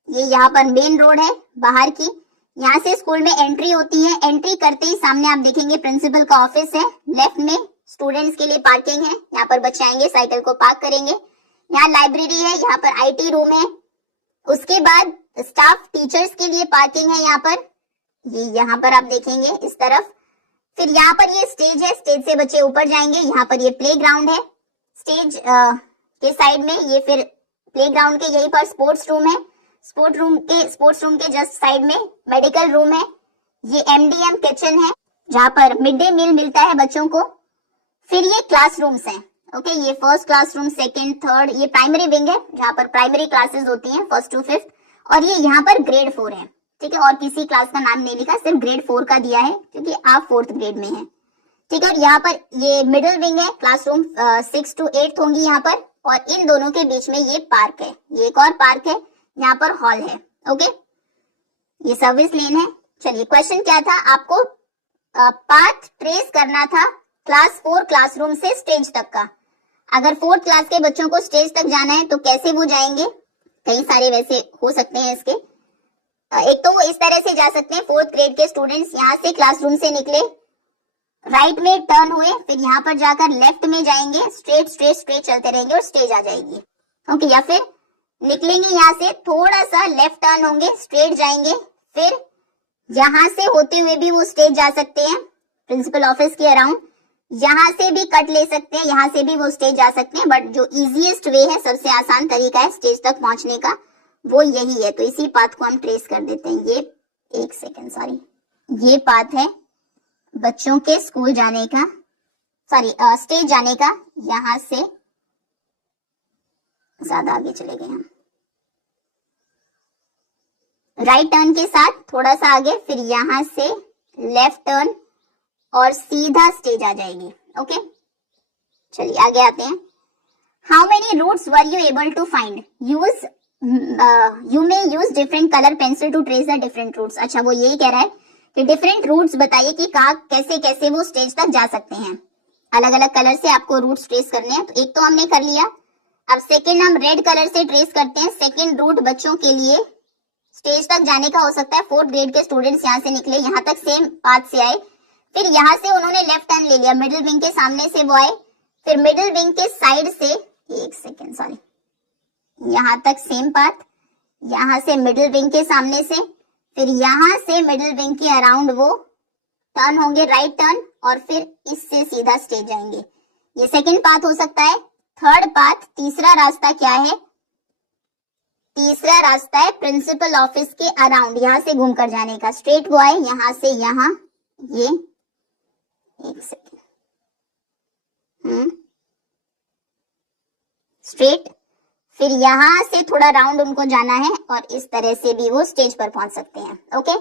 ये यहाँ पर मेन रोड है बाहर की, यहाँ से स्कूल में एंट्री होती है। एंट्री करते ही सामने आप देखेंगे प्रिंसिपल का ऑफिस है, लेफ्ट में स्टूडेंट्स के लिए पार्किंग है, यहाँ पर बच्चे आएंगे साइकिल को पार्क करेंगे। यहाँ लाइब्रेरी है, यहाँ पर आईटी रूम है। उसके बाद स्टाफ टीचर्स के लिए पार्किंग है यहाँ पर, ये यहाँ पर आप देखेंगे इस तरफ। फिर यहाँ पर ये स्टेज है, स्टेज से बच्चे ऊपर जाएंगे। यहाँ पर ये प्लेग्राउंड है, स्टेज के साइड में ये फिर प्लेग्राउंड के यहीं पर स्पोर्ट्स रूम है, स्पोर्ट्स रूम के जस्ट साइड में मेडिकल रूम है। ये एमडीएम किचन है जहाँ पर मिड डे मील मिलता है बच्चों को। फिर ये क्लासरूम्स हैं। ओके, ये फर्स्ट क्लासरूम, सेकंड, थर्ड, ये प्राइमरी विंग है जहाँ पर प्राइमरी क्लासेस होती हैं 1st to 5th, और ये यहाँ पर ग्रेड 4 है। ठीक है, और किसी क्लास का नाम नहीं लिखा, सिर्फ ग्रेड 4 का दिया है क्योंकि आप 4th ग्रेड में हैं। ठीक है, और यहाँ पर ये मिडिल विंग है, क्लासरूम 6 to 8 होंगी यहाँ पर, और इन दोनों के बीच में ये पार्क है, ये एक और पार्क है, यहाँ पर हॉल है। ओके, ये सर्विस लेन है। चलिए क्वेश्चन क्या था, आपको पाथ ट्रेस करना था क्लास 4 क्लासरूम से स्टेज तक का। अगर 4th क्लास के बच्चों को स्टेज तक जाना है तो कैसे वो जाएंगे, कई सारे वैसे हो सकते हैं इसके। एक तो वो इस तरह से जा सकते हैं, 4th ग्रेड के स्टूडेंट्स यहाँ से क्लासरूम से निकले, राइट में टर्न हुए, फिर यहाँ पर जाकर लेफ्ट में जाएंगे, स्ट्रेट स्ट्रेट स्ट्रेट चलते रहेंगे और स्टेज आ जाएगी। ओके, या फिर निकलेंगे यहाँ से, थोड़ा सा लेफ्ट टर्न होंगे, स्ट्रेट जाएंगे, फिर यहाँ से होते हुए भी वो स्टेज जा सकते हैं प्रिंसिपल ऑफिस के अराउंड, यहाँ से भी कट ले सकते हैं, यहाँ से भी वो स्टेज जा सकते हैं, बट जो इजीएस्ट वे है, सबसे आसान तरीका है स्टेज तक पहुंचने का, वो यही है। तो इसी पाथ को हम ट्रेस कर देते हैं। ये एक सेकेंड, सॉरी, ये पाथ है बच्चों के स्कूल जाने का, सॉरी स्टेज जाने का। यहाँ से ज्यादा आगे चले गए हम, राइट टर्न के साथ थोड़ा सा आगे, फिर यहाँ से लेफ्ट टर्न और सीधा स्टेज आ जाएगी। ओके, चलिए आगे आते हैं। How many routes were you able to find, you may use different colour pencil to trace the different routes. अच्छा, वो यही कह रहा है कि डिफरेंट रूट्स बताइए कि कहाँ कैसे कैसे वो स्टेज तक जा सकते हैं। अलग अलग कलर से आपको रूट्स ट्रेस करने हैं। तो एक तो हमने कर लिया, अब सेकेंड हम रेड कलर से ट्रेस करते हैं। सेकेंड रूट बच्चों के लिए स्टेज तक जाने का हो सकता है, 4th ग्रेड के स्टूडेंट्स यहाँ से निकले, यहाँ तक सेम पाथ से आए, फिर यहाँ से उन्होंने लेफ्ट टर्न ले लिया, मिडिल विंग के सामने से वो आए, फिर मिडिल विंग के साइड से, एक सेकेंड सॉरी, यहां तक सेम पाथ, यहां से मिडिल विंग के सामने से, फिर यहां से मिडिल विंग के अराउंड वो टर्न होंगे, राइट टर्न, और फिर इससे सीधा स्टेज जाएंगे। ये सेकंड पाथ हो सकता है। थर्ड पाथ, तीसरा रास्ता क्या है? तीसरा रास्ता है प्रिंसिपल ऑफिस के अराउंड, यहां से घूमकर जाने का। स्ट्रेट वो आए यहां से यहां, ये एक सेकेंड, स्ट्रेट, फिर यहां से थोड़ा राउंड उनको जाना है और इस तरह से भी वो स्टेज पर पहुंच सकते हैं। ओके,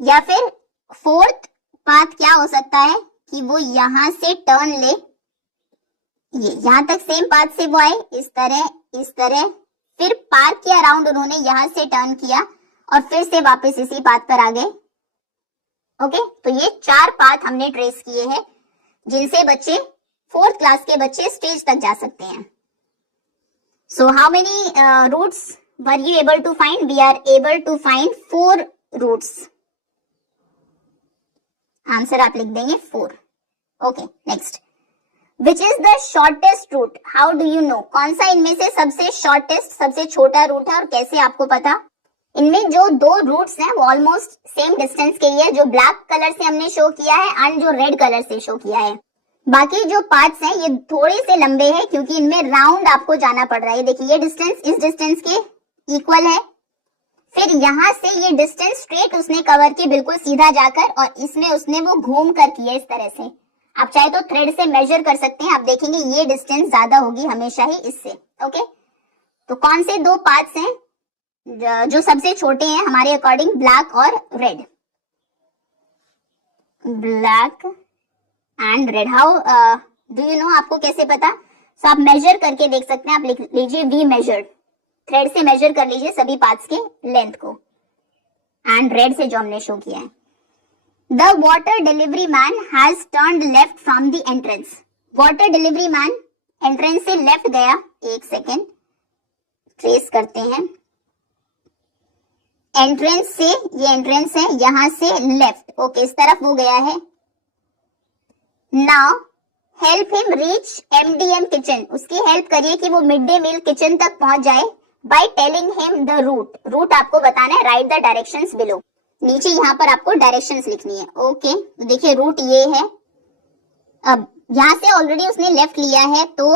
या फिर फोर्थ पाथ क्या हो सकता है कि वो यहां से टर्न ले, ये यहां तक सेम पाथ से वो आए, इस तरह, फिर पार्क के अराउंड उन्होंने यहां से टर्न किया और फिर से वापस इसी पाथ पर आ गए। ओके, तो ये 4 पाथ हमने ट्रेस किए हैं जिनसे बच्चे, 4th क्लास के बच्चे स्टेज तक जा सकते हैं। So how many routes were you able to find? We are able to find 4 routes. Answer आप लिख देंगे 4. Okay, next. Which is the shortest route? How do you know? कौन सा इनमें से सबसे shortest, सबसे छोटा रूट है और कैसे आपको पता? इनमें जो 2 रूट्स हैं वो ऑलमोस्ट सेम डिस्टेंस के लिए, जो ब्लैक कलर से हमने शो किया है एंड जो रेड कलर से शो किया है। बाकी जो पार्ट्स हैं ये थोड़े से लंबे हैं क्योंकि इनमें राउंड आपको जाना पड़ रहा है। देखिए ये डिस्टेंस इस डिस्टेंस के इक्वल है, फिर यहाँ से ये डिस्टेंस स्ट्रेट उसने कवर की बिल्कुल सीधा जाकर, और इसमें उसने वो घूम कर किया इस तरह से। आप चाहे तो थ्रेड से मेजर कर सकते हैं, आप देखेंगे ये डिस्टेंस ज्यादा होगी हमेशा ही इससे। ओके, तो कौन से 2 पार्ट्स हैं जो सबसे छोटे हैं हमारे अकॉर्डिंग? ब्लैक और red, black and red. How do you know? आपको कैसे पता? तो आप मेजर करके देख सकते हैं। आप लिख लीजिए वी मेजर्ड, थ्रेड से मेजर कर लीजिए सभी पार्ट्स के लेंथ को, एंड रेड से जो हमने शो किया है। The water delivery man has turned left from the entrance. Water delivery man entrance से लेफ्ट गया, एक सेकेंड ट्रेस करते हैं। एंट्रेंस से, ये एंट्रेंस है, यहां से लेफ्ट, ओके इस तरफ वो गया है। Now help him reach MDM kitchen. उसकी हेल्प करिए कि वो मिड डे मील किचन तक पहुंच जाए by telling him the route. Route आपको बताना है, राइट द डायरेक्शंस बिलो। नीचे यहाँ पर आपको डायरेक्शंस लिखनी है। ओके, तो देखिए रूट ये है। अब यहाँ से ऑलरेडी उसने लेफ्ट लिया है, तो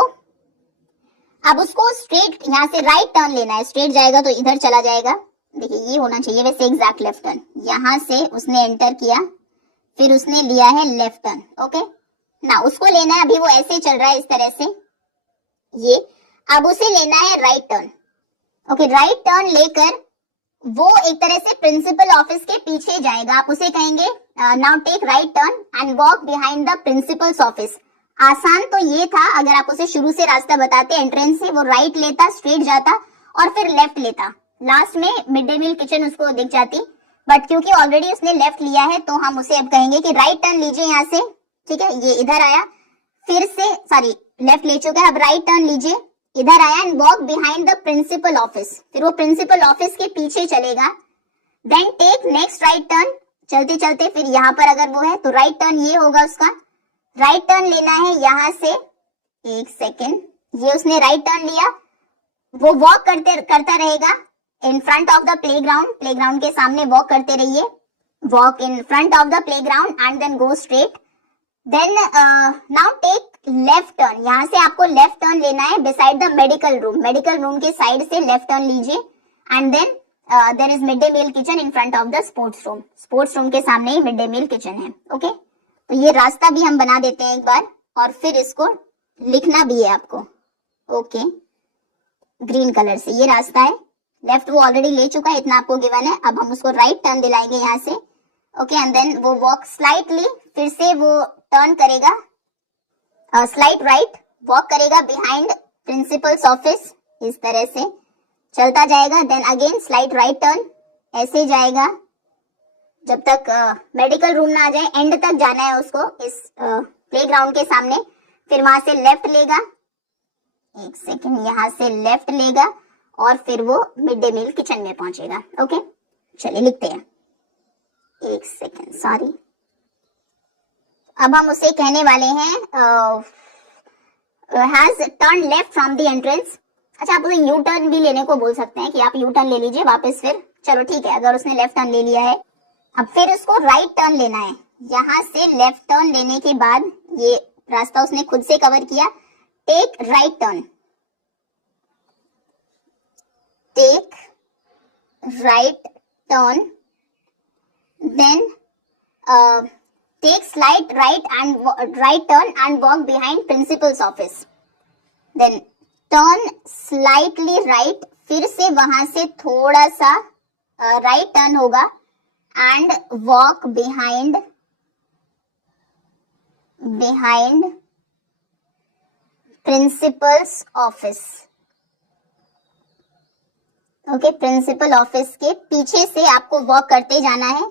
अब उसको स्ट्रेट यहाँ से राइट टर्न लेना है। स्ट्रेट जाएगा तो इधर चला जाएगा, देखिए ये होना चाहिए वैसे एग्जैक्ट लेफ्ट टर्न। यहाँ से उसने एंटर किया, फिर उसने लिया है लेफ्ट टर्न। ओके ना, उसको लेना है, अभी वो ऐसे चल रहा है इस तरह से, ये अब उसे लेना है right turn. Okay, right turn लेकर वो एक तरह से प्रिंसिपल ऑफिस के पीछे जाएगा। आप उसे कहेंगे now take right turn and walk behind the principal's office. आसान तो ये था, अगर आप उसे शुरू से रास्ता बताते एंट्रेंस से, वो राइट लेता, स्ट्रेट जाता और फिर लेफ्ट लेता, लास्ट में मिड डे मील किचन उसको दिख जाती। बट क्योंकि ऑलरेडी उसने लेफ्ट लिया है तो हम उसे अब कहेंगे कि राइट टर्न लीजिए यहाँ से, ठीक है, ये इधर आया, फिर से सॉरी लेफ्ट ले चुका है, अब राइट टर्न लीजिए, इधर आया and walk behind the principal office. फिर वो प्रिंसिपल ऑफिस के पीछे चलेगा। Then take next right turn, चलते चलते फिर यहाँ पर अगर वो है तो राइट टर्न ये होगा उसका। राइट टर्न लेना है यहाँ से, एक सेकेंड, ये उसने राइट टर्न लिया, वो वॉक करता रहेगा in front of the playground. Playground के सामने वॉक करते रहिए, walk in front of the playground and then go straight. Then now take left turn, यहाँ से आपको लेफ्ट टर्न लेना है beside the medical room. Medical room के साइड से लेफ्ट टर्न लीजिए and then there is mid day meal kitchen in front of the sports room. Sports room के सामने ही मिड डे मील किचन है। Okay, तो ये रास्ता भी हम बना देते हैं एक बार, और फिर इसको लिखना भी है आपको। ओके, ग्रीन कलर से ये रास्ता है, लेफ्ट वो ऑलरेडी ले चुका है, इतना आपको गिवन है। अब हम उसको राइट टर्न दिलाएंगे यहाँ से। ओके, एंड देन वो वॉक स्लाइटली, फिर से वो टर्न करेगा, स्लाइड राइट, वॉक करेगा बिहाइंड प्रिंसिपल्स ऑफिस, इस तरह से चलता जाएगा। Then again slide right turn, ऐसे जाएगा जब तक मेडिकल रूम ना आ जाए, एंड तक जाना है उसको इस प्लेग्राउंड के सामने। फिर वहां से लेफ्ट लेगा, एक सेकेंड, यहाँ से लेफ्ट लेगा और फिर वो मिड डे मील किचन में पहुंचेगा। ओके, चलिए लिखते हैं, एक सेकेंड सॉरी। अब हम उसे कहने वाले हैं has turn left from the entrance. अच्छा, आप उसे यू टर्न भी लेने को बोल सकते हैं कि आप यू टर्न ले लीजिए वापस फिर। चलो ठीक है, अगर उसने लेफ्ट टर्न ले लिया है, अब फिर उसको राइट टर्न लेना है। यहाँ से लेफ्ट टर्न लेने के बाद ये रास्ता उसने खुद से कवर किया। Take right turn, take right turn, then take slight right turn and walk behind principal's office. Then turn slightly right, फिर से वहां से थोड़ा सा राइट टर्न होगा and walk behind principal's office. Okay, principal office के पीछे से आपको वॉक करते जाना है।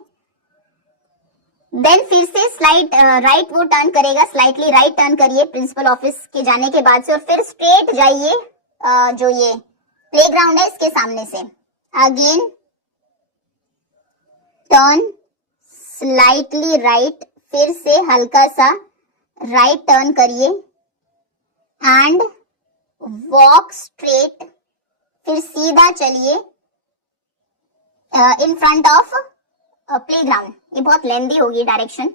देन फिर से स्लाइड राइट वो टर्न करेगा, स्लाइटली राइट टर्न करिए प्रिंसिपल ऑफिस के जाने के बाद से, और फिर स्ट्रेट जाइए जो ये प्लेग्राउंड है इसके सामने से। अगेन टर्न स्लाइटली राइट, फिर से हल्का सा राइट टर्न करिए एंड वॉक स्ट्रेट, फिर सीधा चलिए इन फ्रंट ऑफ प्लेग्राउंड। ये बहुत लेंदी होगी डायरेक्शन,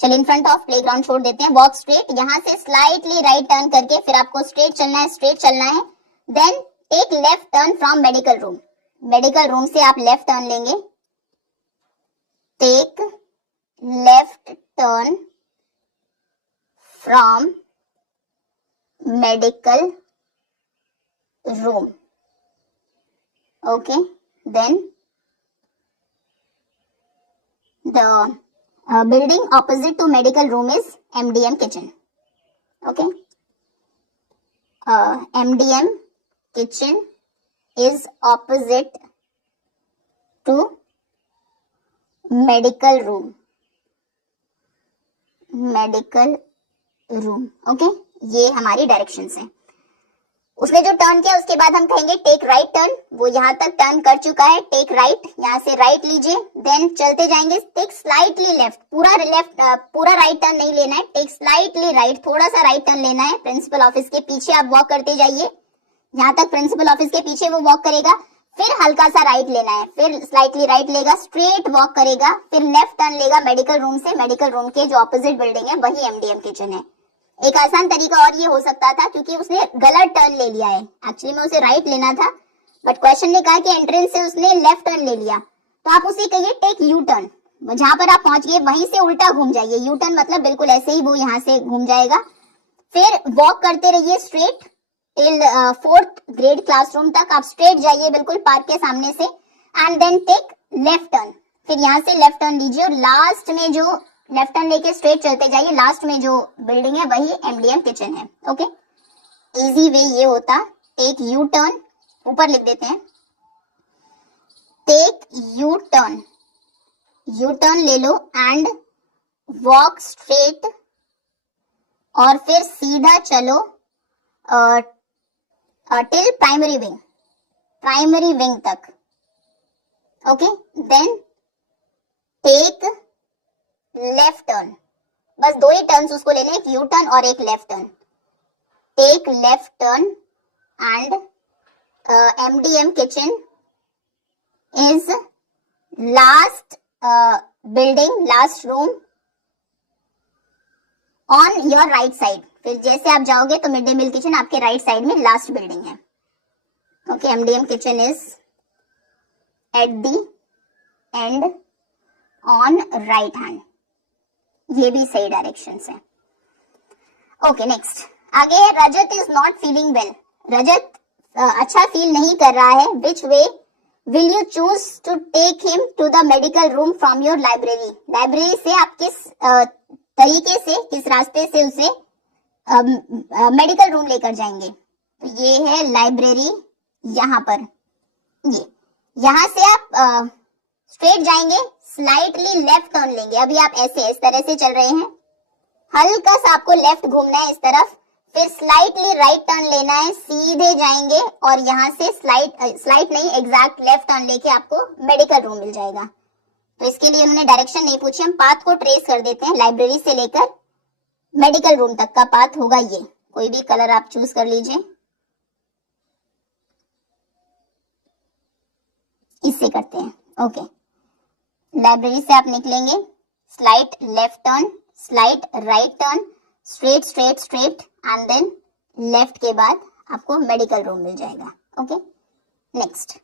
चलिए इन फ्रंट ऑफ प्लेग्राउंड छोड़ देते हैं। वॉक स्ट्रेट, यहाँ से स्लाइटली राइट टर्न करके फिर आपको स्ट्रेट चलना है, स्ट्रेट चलना है। Then take left turn from medical room, medical room से आप लेफ्ट टर्न लेंगे। Take left turn from medical room. Okay, then the building opposite to medical room is MDM kitchen. Okay, MDM kitchen is opposite to medical room. Okay, ये हमारी direction है। उसने जो turn किया उसके बाद हम कहेंगे टेक राइट टर्न, वो यहाँ तक टर्न कर चुका है। टेक राइट, यहाँ से राइट लीजिए, देन चलते जाएंगे। टेक स्लाइटली लेफ्ट, पूरा राइट टर्न नहीं लेना है, टेक स्लाइटली राइट, थोड़ा सा राइट टर्न लेना है। प्रिंसिपल ऑफिस के पीछे आप वॉक करते जाइए, यहाँ तक प्रिंसिपल ऑफिस के पीछे वो वॉक करेगा, फिर हल्का सा राइट लेना है, फिर स्लाइटली राइट लेगा, स्ट्रेट वॉक करेगा, फिर लेफ्ट टर्न लेगा मेडिकल रूम से। मेडिकल रूम के जो ऑपोजिट बिल्डिंग है वही एमडीएम किचन है। एक आसान तरीका और ये हो सकता था, क्योंकि उसने गलत टर्न ले लिया है, एक्चुअली में उसे राइट लेना था, बट क्वेश्चन ने कहा कि एंट्रेंस से उसने लेफ्ट टर्न ले लिया, तो आप उसे कहिए टेक यू टर्न। जहां पर आप पहुंच गए वहीं से उल्टा घूम जाइए। यू टर्न मतलब बिल्कुल ऐसे ही वो यहाँ से घूम जाएगा। फिर वॉक करते रहिए straight till 4th grade classroom तक। आप स्ट्रेट जाइए बिल्कुल पार्क के सामने से, and then take left turn, फिर यहाँ से लेफ्ट टर्न लीजिए, और लास्ट में जो लेफ्ट टर्न लेके स्ट्रेट चलते जाइए, लास्ट में जो बिल्डिंग है वही एमडीएम किचन है। ओके, इजी वे ये होता, टेक यू टर्न, ऊपर लिख देते हैं, टेक यू टर्न ले लो एंड वॉक स्ट्रेट, और फिर सीधा चलो टिल प्राइमरी विंग तक। Okay, then take left turn, बस 2 ही टर्न्स उसको लेने, एक यू टर्न और एक left turn. Take left turn and MDM kitchen is last building, last room on your right side. फिर जैसे आप जाओगे तो मिड डे मील किचन आपके राइट साइड में लास्ट बिल्डिंग है। Okay, MDM kitchen is at the end on right hand, ये भी सही डायरेक्शन है। ओके, नेक्स्ट आगे है, Rajat is not feeling well. Rajat अच्छा फील नहीं कर रहा है। Which way will you choose to take him to the medical room from your library. Library से आप किस तरीके से, किस रास्ते से उसे मेडिकल रूम लेकर जाएंगे। तो ये है लाइब्रेरी, यहाँ पर ये, यहाँ से आप स्ट्रेट जाएंगे, स्लाइटली लेफ्ट टर्न लेंगे। अभी आप ऐसे इस तरह से चल रहे हैं, हल्का सा आपको लेफ्ट घूमना है इस तरफ, फिर स्लाइटली राइट टर्न लेना है, सीधे जाएंगे और यहाँ से स्लाइट नहीं एग्जैक्ट लेफ्ट टर्न लेके आपको मेडिकल रूम मिल जाएगा। तो इसके लिए उन्होंने डायरेक्शन नहीं पूछी, हम पाथ को ट्रेस कर देते हैं। लाइब्रेरी से लेकर मेडिकल रूम तक का पाथ होगा ये। कोई भी कलर आप चूज कर लीजिए। इससे करते हैं। ओके, लाइब्रेरी से आप निकलेंगे, slide left turn, slide right turn, straight straight straight and then left के बाद आपको मेडिकल रूम मिल जाएगा। Okay, next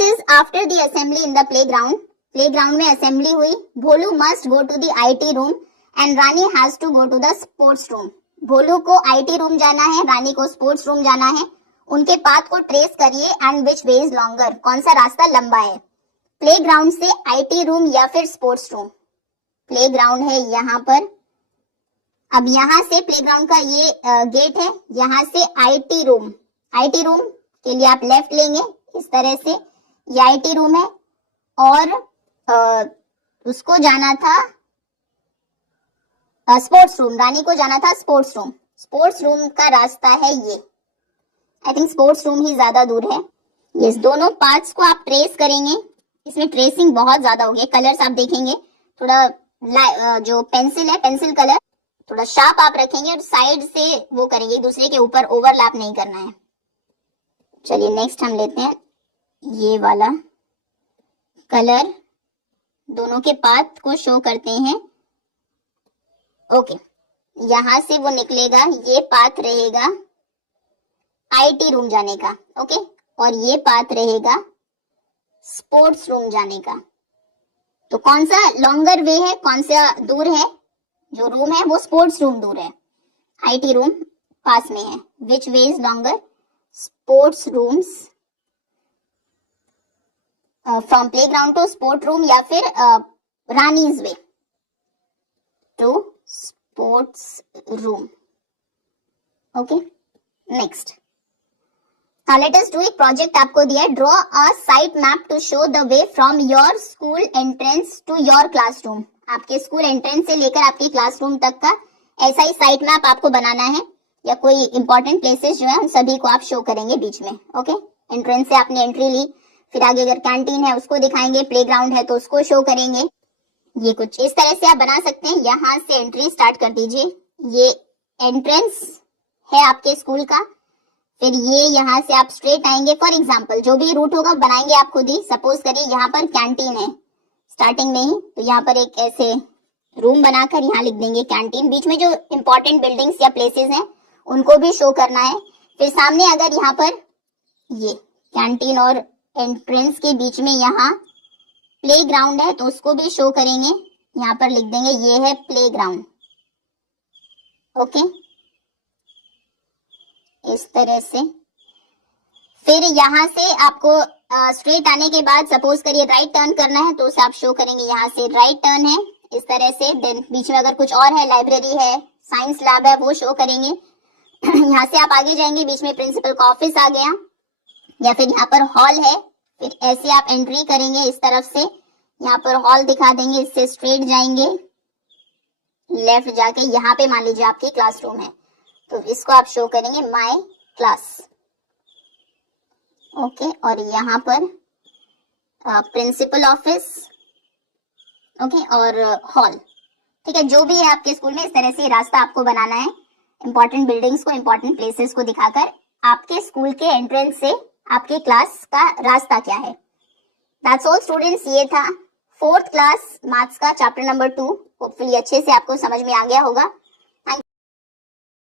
is after the assembly in the playground. Playground में असेंबली हुई, Bholu must go to the IT room and Rani has to go to the sports room. Bholu को IT room जाना है, रानी को स्पोर्ट्स रूम जाना है। उनके पाथ को ट्रेस करिए and which way is longer, कौन सा रास्ता लंबा है, प्लेग्राउंड से आईटी रूम या फिर स्पोर्ट्स रूम। प्लेग्राउंड है यहाँ पर, अब यहाँ से प्लेग्राउंड का ये गेट है, यहाँ से आईटी रूम के लिए आप लेफ्ट लेंगे इस तरह से, ये आईटी रूम है और उसको जाना था स्पोर्ट्स रूम, रानी को जाना था स्पोर्ट्स रूम। स्पोर्ट्स रूम का रास्ता है ये, आई थिंक स्पोर्ट्स रूम ही ज्यादा दूर है। ये दोनों पार्ट्स को आप ट्रेस करेंगे, इसमें ट्रेसिंग बहुत ज्यादा होगी। कलर्स आप देखेंगे थोड़ा जो पेंसिल है, पेंसिल कलर थोड़ा शार्प आप रखेंगे और साइड से वो करेंगे, एक दूसरे के ऊपर ओवरलैप नहीं करना है। चलिए नेक्स्ट हम लेते हैं ये वाला कलर, दोनों के पाथ को शो करते हैं। ओके, यहां से वो निकलेगा, ये पाथ रहेगा आईटी रूम जाने का। ओके, और ये पाथ रहेगा स्पोर्ट्स रूम जाने का। तो कौन सा लॉन्गर वे है, कौन सा दूर है, जो रूम है वो स्पोर्ट्स रूम दूर है, आईटी रूम पास में है। Which way is longer, sports rooms from playground to sport room या फिर Rani's way to sports room. Okay, next let us do एक प्रोजेक्ट आपको दिया है, draw a site map to show the way from your school entrance to your classroom. आपके school entrance से लेकर आपके क्लासरूम तक का ऐसा ही साइट मैप आपको बनाना है, या कोई इंपॉर्टेंट प्लेसेस जो है उन सभी को आप शो करेंगे बीच में। ओके, एंट्रेंस से आपने एंट्री ली, फिर आगे अगर कैंटीन है उसको दिखाएंगे, प्लेग्राउंड है तो उसको शो करेंगे। ये कुछ इस तरह से आप बना सकते हैं। यहाँ से एंट्री स्टार्ट कर दीजिए, ये एंट्रेंस है आपके स्कूल का, फिर ये यहाँ से आप स्ट्रेट आएंगे। फॉर एग्जाम्पल जो भी रूट होगा बनाएंगे आप खुद ही। सपोज करिए यहाँ पर कैंटीन है स्टार्टिंग में ही, तो यहाँ पर एक ऐसे रूम बनाकर यहाँ लिख देंगे कैंटीन। बीच में जो इंपॉर्टेंट बिल्डिंग्स या प्लेसेस हैं उनको भी शो करना है। फिर सामने अगर यहाँ पर ये कैंटीन और एंट्रेंस के बीच में यहाँ प्लेग्राउंड है तो उसको भी शो करेंगे, यहाँ पर लिख देंगे ये है प्लेग्राउंड। ओके, इस तरह से। फिर यहाँ से आपको स्ट्रेट आने के बाद सपोज करिए राइट टर्न करना है तो उसे आप शो करेंगे, यहाँ से राइट टर्न है इस तरह से। देन बीच में अगर कुछ और है, लाइब्रेरी है, साइंस लैब है, वो शो करेंगे। यहाँ से आप आगे जाएंगे, बीच में प्रिंसिपल का ऑफिस आ गया, या फिर यहाँ पर हॉल है, फिर ऐसे आप एंट्री करेंगे इस तरफ से, यहाँ पर हॉल दिखा देंगे, इससे स्ट्रेट जाएंगे, लेफ्ट जाके यहाँ पे मान लीजिए आपकी क्लासरूम है तो इसको आप शो करेंगे माय क्लास। ओके, और यहाँ पर प्रिंसिपल ऑफिस, ओके, और हॉल। ठीक है, जो भी है आपके स्कूल में इस तरह से रास्ता आपको बनाना है, इंपॉर्टेंट बिल्डिंग्स को, इंपॉर्टेंट प्लेसेस को दिखाकर आपके स्कूल के एंट्रेंस से आपके क्लास का रास्ता क्या है। दैट्स ऑल स्टूडेंट्स, ये था 4th क्लास मैथ्स का चैप्टर नंबर 2। होपफुली अच्छे से आपको समझ में आ गया होगा।